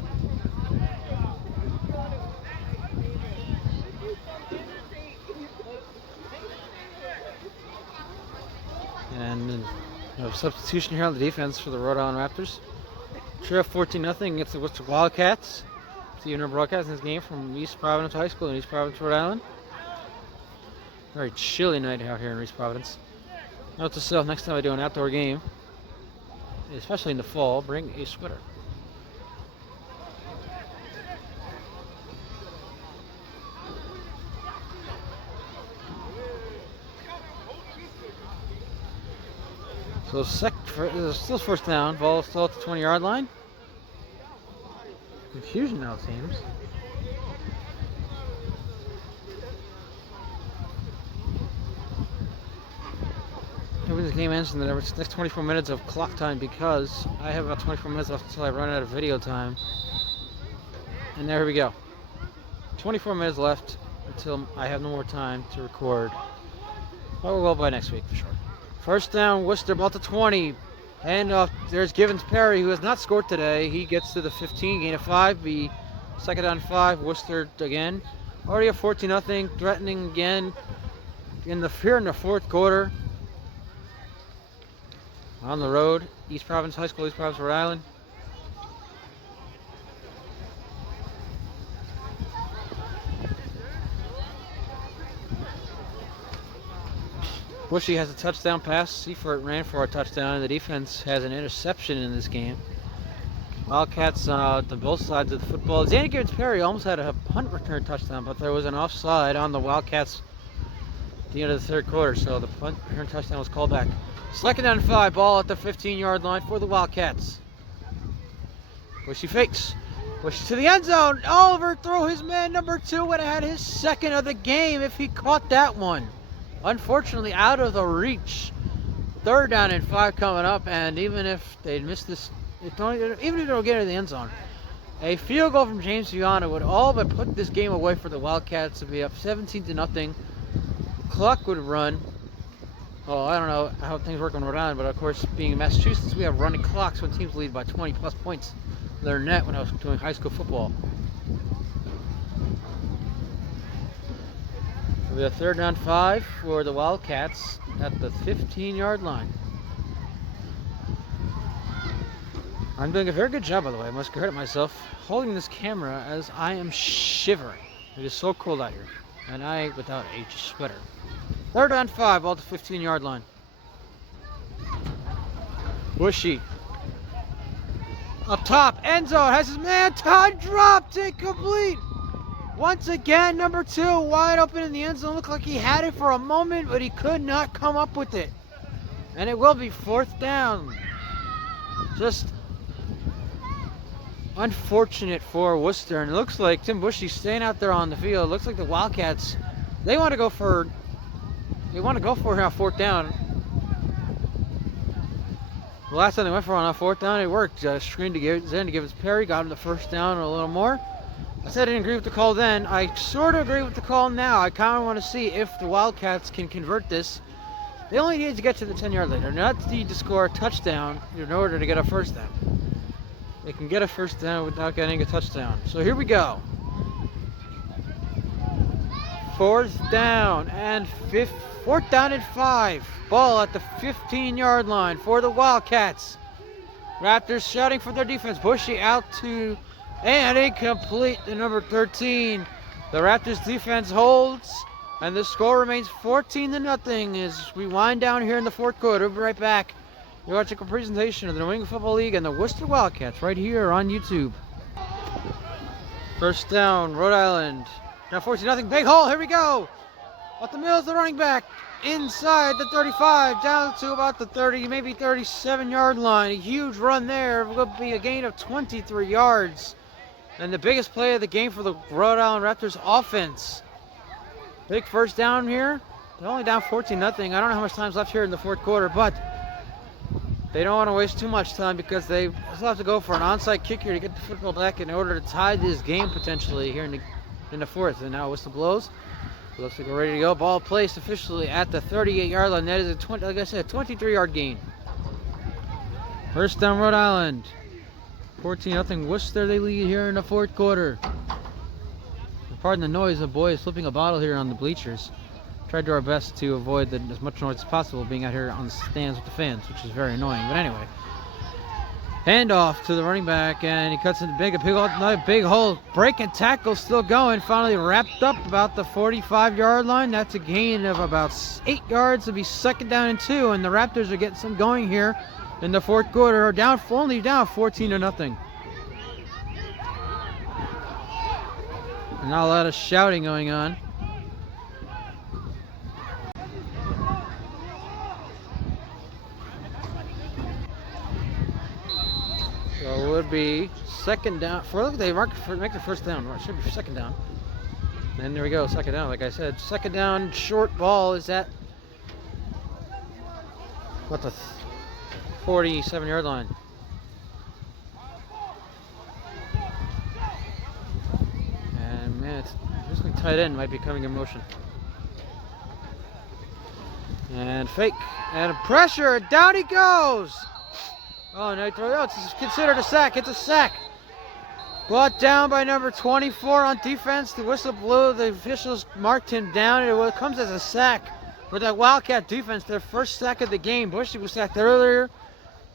And a substitution here on the defense for the Rhode Island Raptors. Sheriff 14-0 against the Worcester Wildcats. Stephen Herr broadcasting this game from East Providence High School in East Providence, Rhode Island. Very chilly night out here in East Providence. Note to self, next time I do an outdoor game, especially in the fall, bring a sweater. So still first down, ball still at the 20-yard line. Confusion now, it seems. Hoping this game ends in the next 24 minutes of clock time because I have about 24 minutes left until I run out of video time. And there we go. 24 minutes left until I have no more time to record. But we will by next week for sure. First down, Worcester, ball to 20. And there's Givens Perry, who has not scored today. He gets to the 15, gain of 5. Be second down 5. Worcester again. Already at 14-0, threatening again here in the fourth quarter. On the road, East Providence High School, East Providence, Rhode Island. Bushy has a touchdown pass. Seifert ran for a touchdown, and the defense has an interception in this game. Wildcats on both sides of the football. Zanny Givens Perry almost had a punt return touchdown, but there was an offside on the Wildcats at the end of the third quarter, so the punt return touchdown was called back. Second down 5, ball at the 15-yard line for the Wildcats. Bushy fakes. Bushy to the end zone. Overthrow his man number 2 would have had his second of the game if he caught that one. Unfortunately, out of the reach. Third down and 5 coming up, and even if they'd missed this, even if they don't get in the end zone, a field goal from James Viana would all but put this game away for the Wildcats to be up 17-0. Clock would run. Oh, I don't know how things work on Rhode Island, but of course, being in Massachusetts, we have running clocks when teams lead by 20+ points. Their net when I was doing high school football. We have third down 5 for the Wildcats at the 15-yard line. I'm doing a very good job, by the way. I must credit myself holding this camera as I am shivering. It is so cold out here, and I without a sweater. Third down 5, all the 15-yard line. Bushy up top, end zone, has his man Todd dropped, incomplete. Once again, number 2 wide open in the end zone. Looked like he had it for a moment, but he could not come up with it. And it will be fourth down. Just unfortunate for Worcester. And it looks like Tim Bushy staying out there on the field. It looks like the Wildcats, they want to go for a fourth down. The last time they went for on a fourth down, it worked. Screen to Givens Perry, got him the first down a little more. I said I didn't agree with the call then. I sort of agree with the call now. I kind of want to see if the Wildcats can convert this. They only need to get to the 10-yard line. They do not need to score a touchdown in order to get a first down. They can get a first down without getting a touchdown. So here we go. Fourth down and 5. Ball at the 15-yard line for the Wildcats. Raptors shouting for their defense. Bushy out to... and incomplete to number 13. The Raptors defense holds, and the score remains 14-0 as we wind down here in the fourth quarter. We'll be right back. You're watching a presentation of the New England Football League and the Worcester Wildcats right here on YouTube. First down, Rhode Island. Now 14-0. Big hole. Here we go. Off the middle is the running back. Inside the 35, down to about the 30, maybe 37-yard line. A huge run there. Will be a gain of 23 yards. And the biggest play of the game for the Rhode Island Raptors offense. Big first down here. They're only down 14-0. I don't know how much time's left here in the fourth quarter, but they don't want to waste too much time because they still have to go for an onside kick here to get the football back in order to tie this game potentially here in the fourth. And now whistle blows. Looks like we're ready to go. Ball placed officially at the 38-yard line. That is a 23-yard gain. First down, Rhode Island. 14-0 Worcester, they lead here in the fourth quarter. Pardon the noise, the boy is flipping a bottle here on the bleachers. Tried to do our best to avoid as much noise as possible being out here on the stands with the fans, which is very annoying. But anyway, handoff to the running back, and he cuts in another big hole. Break and tackle still going. Finally wrapped up about the 45-yard line. That's a gain of about 8 yards to be second down and 2, and the Raptors are getting some going here in the fourth quarter. Only down 14-0. Not a lot of shouting going on. So it would be second down. Look, they make the first down. It should be second down. And there we go, second down. Like I said, second down, short ball is at About the 47-yard line. And man, it's just tight end might be coming in motion. And fake. And a pressure. Down he goes. Oh, no, it's considered a sack. It's a sack. Brought down by number 24 on defense. The whistle blew. The officials marked him down. It comes as a sack for that Wildcat defense. Their first sack of the game. Bushy was sacked earlier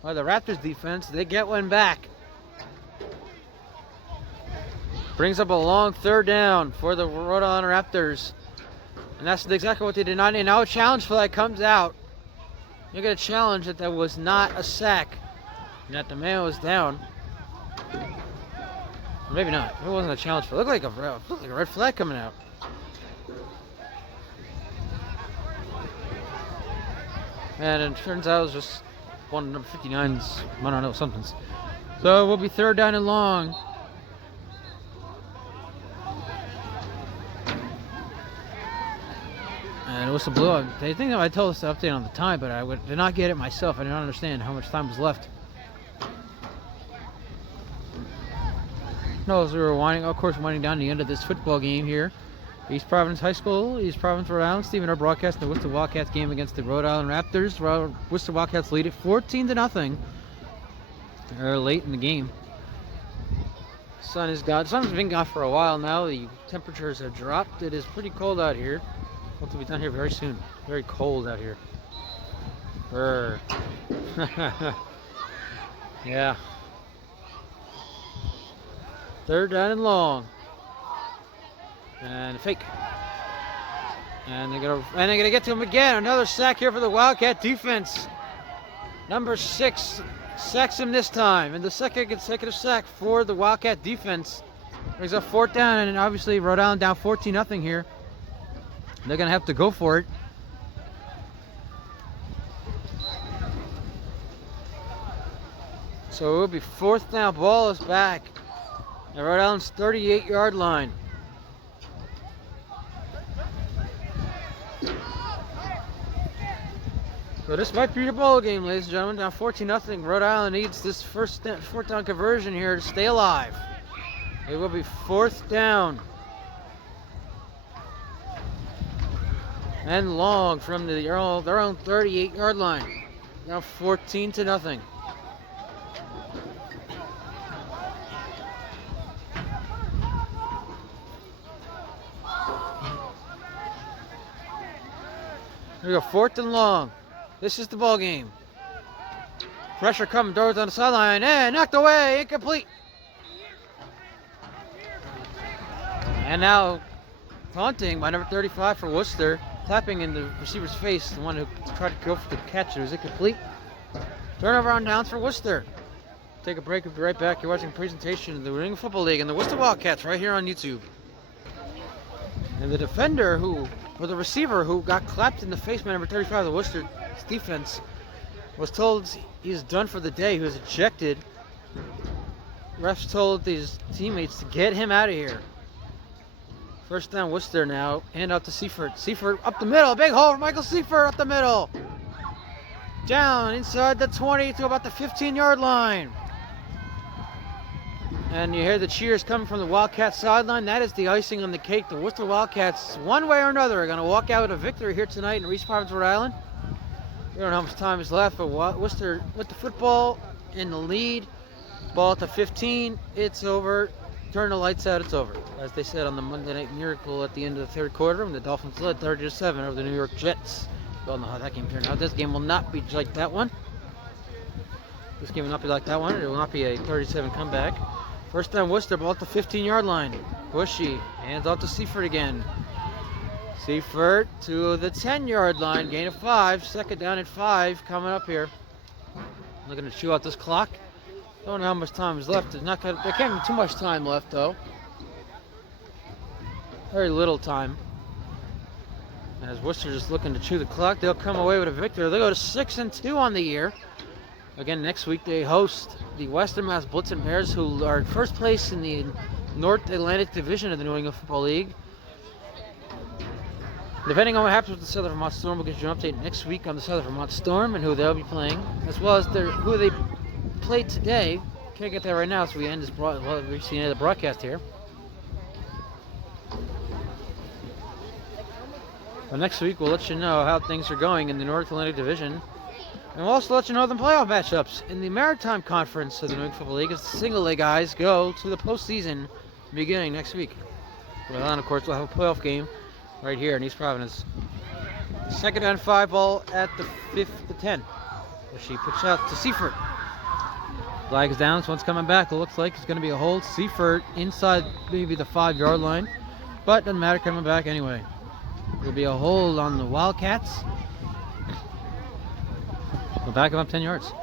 by the Raptors defense. They get one back. Brings up a long third down for the Rhode Raptors. And that's exactly what they did not need. Now a challenge flag comes out. You get a challenge that was not a sack. And that the man was down. Or maybe not. It wasn't a challenge flag. It looked like a red flag coming out. And it turns out it was just one of number 59's, I don't know, somethings. So it will be third down and long. And it was a blowout. They think I told us to update on the time, but I did not get it myself. I did not understand how much time was left. No, as we were winding down the end of this football game here. East Providence High School, East Providence, Rhode Island. Stephen, our broadcast, the Worcester Wildcats game against the Rhode Island Raptors. Worcester Wildcats lead it 14-0. They're late in the game. Sun is gone. Sun's been gone for a while now. The temperatures have dropped. It is pretty cold out here. Hope to be done here very soon. Very cold out here. Brr. Yeah. Third down and long. And fake. And they're gonna get to him again. Another sack here for the Wildcat defense. Number 6 sacks him this time. And the second consecutive sack for the Wildcat defense. Brings up fourth down, and obviously Rhode Island down 14-0 here. They're gonna have to go for it. So it will be fourth down. Ball is back at Rhode Island's 38-yard line. So this might be the ball game, ladies and gentlemen. Down 14-0. Rhode Island needs this fourth down conversion here to stay alive. It will be fourth down and long from their own 38-yard line. Now 14-0. Here we go, fourth and long. This is the ball game. Pressure coming, throws on the sideline, and knocked away, incomplete. And now taunting by number 35 for Worcester, tapping in the receiver's face, the one who tried to go for the catch. It was incomplete. Turnover on downs for Worcester. Take a break, we'll be right back. You're watching a presentation of the New England Football League and the Worcester Wildcats right here on YouTube. And the defender the receiver who got clapped in the face by number 35 of the Worcester defense was told he's done for the day. He was ejected. Refs told his teammates to get him out of here. First down Worcester now, and out to Seifert. Seifert up the middle, big hole for Michael Seifert up the middle. Down inside the 20 to about the 15-yard line. And you hear the cheers coming from the Wildcats sideline. That is the icing on the cake. The Worcester Wildcats, one way or another, are going to walk out with a victory here tonight in East Providence, Rhode Island. We don't know how much time is left, but Worcester with the football in the lead. Ball at the 15. It's over. Turn the lights out. It's over. As they said on the Monday Night Miracle at the end of the third quarter, and the Dolphins led 30-7 over the New York Jets. We all know how that game turned out. This game will not be like that one. This game will not be like that one. It will not be a 37 comeback. First down Worcester, ball at the 15-yard line. Bushy, hands off to Seifert again. Seifert to the 10-yard line, gain of 5. Second down at 5 coming up here. Looking to chew out this clock. Don't know how much time is left. There can't be too much time left, though. Very little time. As Worcester just looking to chew the clock, they'll come away with a victory. They'll go to 6-2 on the year. Again, next week they host the Western Mass Blitzen Bears, who are in first place in the North Atlantic Division of the New England Football League. Depending on what happens with the Southern Vermont Storm, we'll get you an update next week on the Southern Vermont Storm and who they'll be playing, as well as who they played today. Can't get that right now, so we end this reach the end of the broadcast here. But next week we'll let you know how things are going in the North Atlantic Division, and we'll also let you know the playoff matchups in the Maritime Conference of the New England Football League as the single A guys go to the postseason beginning next week. Well, and of course we'll have a playoff game right here in East Providence. Second and 5 ball at the 5-10. Where she puts out to Seifert. Flag is down, so one's coming back. It looks like it's going to be a hold. Seifert inside maybe the 5-yard line, but doesn't matter, coming back anyway. It'll be a hold on the Wildcats. We'll back them up 10 yards.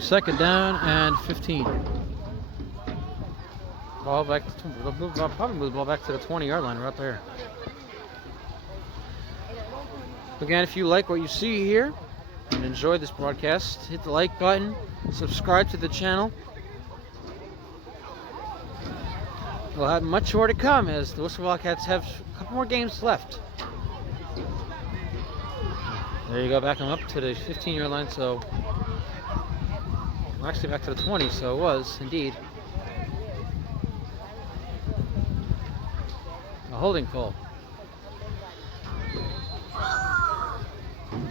Second down and 15. Ball back to, probably move the ball back to the 20-yard line right there. Again, if you like what you see here and enjoy this broadcast, hit the like button, subscribe to the channel. We'll have much more to come as the Worcester Wildcats have a couple more games left. There you go, back them up to the 15-yard line, so well, actually back to the 20, so it was indeed a holding call.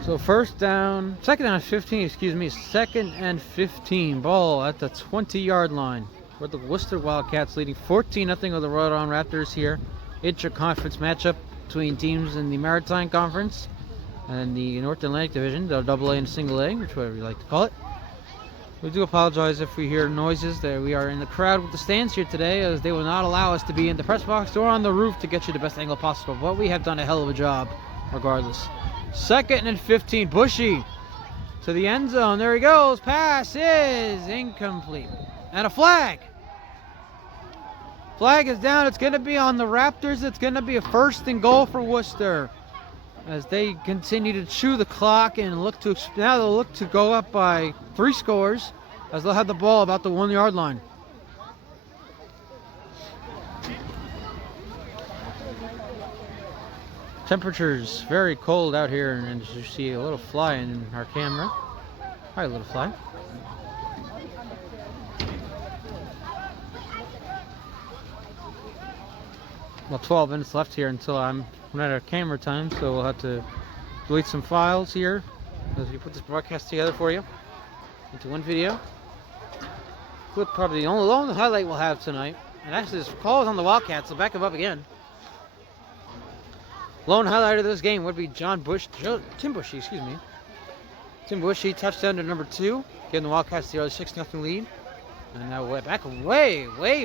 So second down and 15, second and 15, ball at the 20-yard line. With the Worcester Wildcats leading 14-0 over the Rhode Raptors here. Intra-conference matchup between teams in the Maritime Conference and the North Atlantic Division, the AA and single A, whichever you like to call it. We do apologize if we hear noises. That we are in the crowd with the stands here today, as they will not allow us to be in the press box or on the roof to get you the best angle possible. But we have done a hell of a job regardless. Second and 15, Bushy to the end zone. There he goes. Pass is incomplete. And a flag. Flag is down. It's going to be on the Raptors. It's going to be a 1st and goal for Worcester as they continue to chew the clock and now they'll look to go up by 3 scores as they'll have the ball about the 1-yard line. Temperatures very cold out here, and as you see a little fly in our camera. Hi, little fly. Well, 12 minutes left here until I'm out of camera time, so we'll have to delete some files here as we put this broadcast together for you into one video. With probably the only highlight we'll have tonight, and actually this call is on the Wildcats, so back them up again. Lone highlight of this game would be Tim Bushy, Tim Bushy, touchdown to number 2, giving the Wildcats the early 6-0 lead. And now way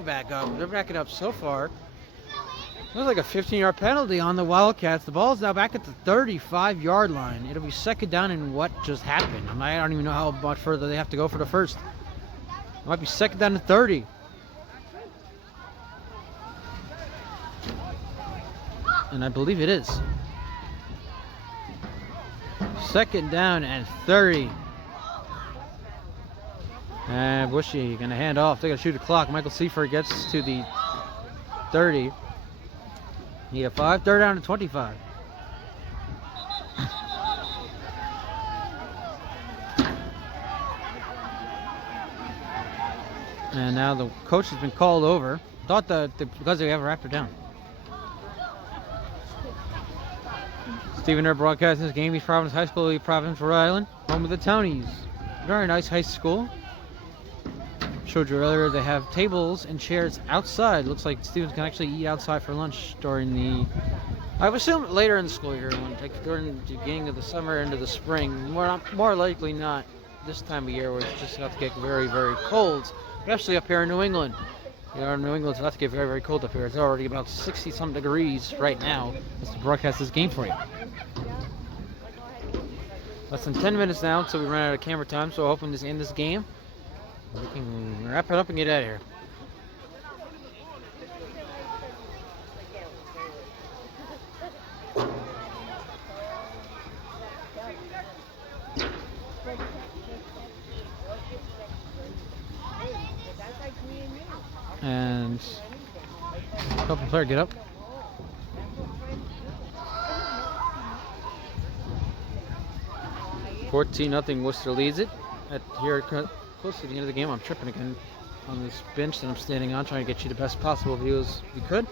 back up. They're backing up so far. Looks like a 15-yard penalty on the Wildcats. The ball is now back at the 35-yard line. It'll be second down in what just happened. I don't even know how much further they have to go for the first. It might be second down to 30. And I believe it is. Second down and 30. And Bushy going to hand off. They're going to shoot the clock. Michael Seifert gets to the 30. Need a 5, third down to 25. And now the coach has been called over. Thought that because they have a Raptor down. Stephen Rhode broadcasting this game. East Providence High School, East Providence, Rhode Island, home of the Townies. Very nice high school. Showed you earlier they have tables and chairs outside. Looks like students can actually eat outside for lunch during the, I would assume later in the school year, during the beginning of the summer into the spring. More likely not this time of year where it's just about to get very, very cold, especially up here in New England. You know, New England's about to get very, very cold up here. It's already about 60-some degrees right now. Let's broadcast this game for you. Less than 10 minutes now until we run out of camera time, so hoping to end this game. We can wrap it up and get out of here. And a couple player get up. 14-0. Worcester leads it. Here close to the end of the game, I'm tripping again on this bench that I'm standing on, trying to get you the best possible view as we could.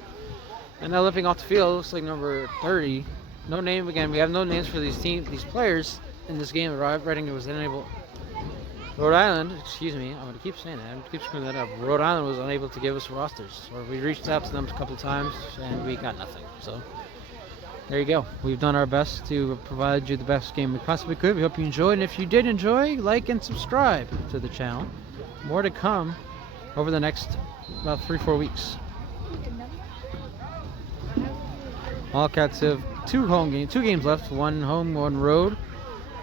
And now limping off the field, looks like number 30. No name again. We have no names for these players in this game. Reading was unable. Rhode Island, excuse me, I'm going to keep saying that. I'm going to keep screwing that up. Rhode Island was unable to give us rosters. Or we reached out to them a couple times and we got nothing. So there you go. We've done our best to provide you the best game we possibly could. We hope you enjoyed. And if you did enjoy, like and subscribe to the channel. More to come over the next about 3-4 weeks. Wildcats have two games left, one home, one road.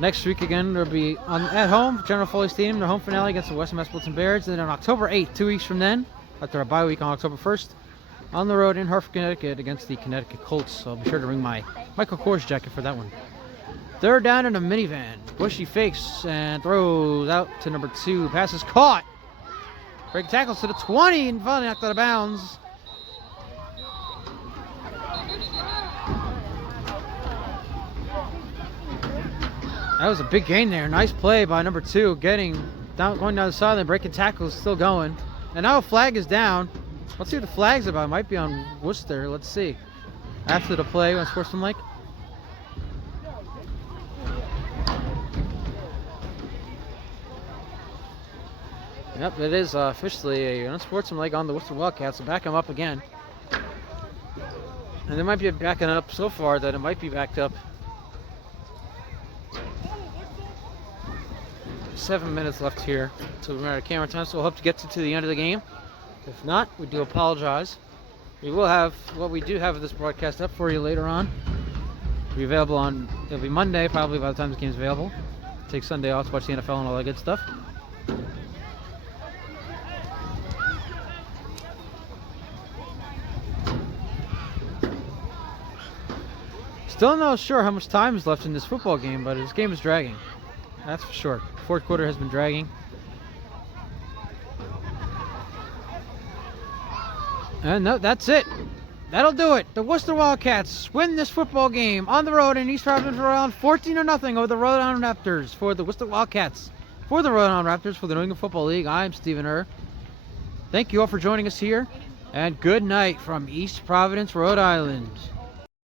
Next week again, they'll be at home, General Foley Stadium, their home finale against the Western Metropolitan Bears. And then on October 8th, 2 weeks from then, after a bye week on October 1st, on the road in Hartford, Connecticut against the Connecticut Colts. So I'll be sure to bring my Michael Kors jacket for that one. Third down in a minivan. Bushy fakes and throws out to number 2. Pass is caught. Break tackles to the 20 and finally knocked out of bounds. That was a big gain there. Nice play by number 2, going down the sideline, breaking tackles, still going. And now a flag is down. Let's see what the flag's about. It might be on Worcester. Let's see. After the play on Sportsmanlike. Yep, it is officially a unsportsmanlike on the Worcester Wildcats. So back them up again. And they might be backing up so far that it might be backed up. 7 minutes left here until we're out of camera time, so we'll hope to get to the end of the game. If not, we do apologize. We will have what we do have this broadcast up for you later on. It'll be available it'll be Monday probably by the time this game's available. Take Sunday off to watch the NFL and all that good stuff. Still not sure how much time is left in this football game, but this game is dragging. That's for sure. Fourth quarter has been dragging. And no, that's it. That'll do it. The Worcester Wildcats win this football game on the road in East Providence, Rhode Island, 14-0 over the Rhode Island Raptors. For the Worcester Wildcats, for the Rhode Island Raptors, for the New England Football League, I'm Stephen Err. Thank you all for joining us here, and good night from East Providence, Rhode Island.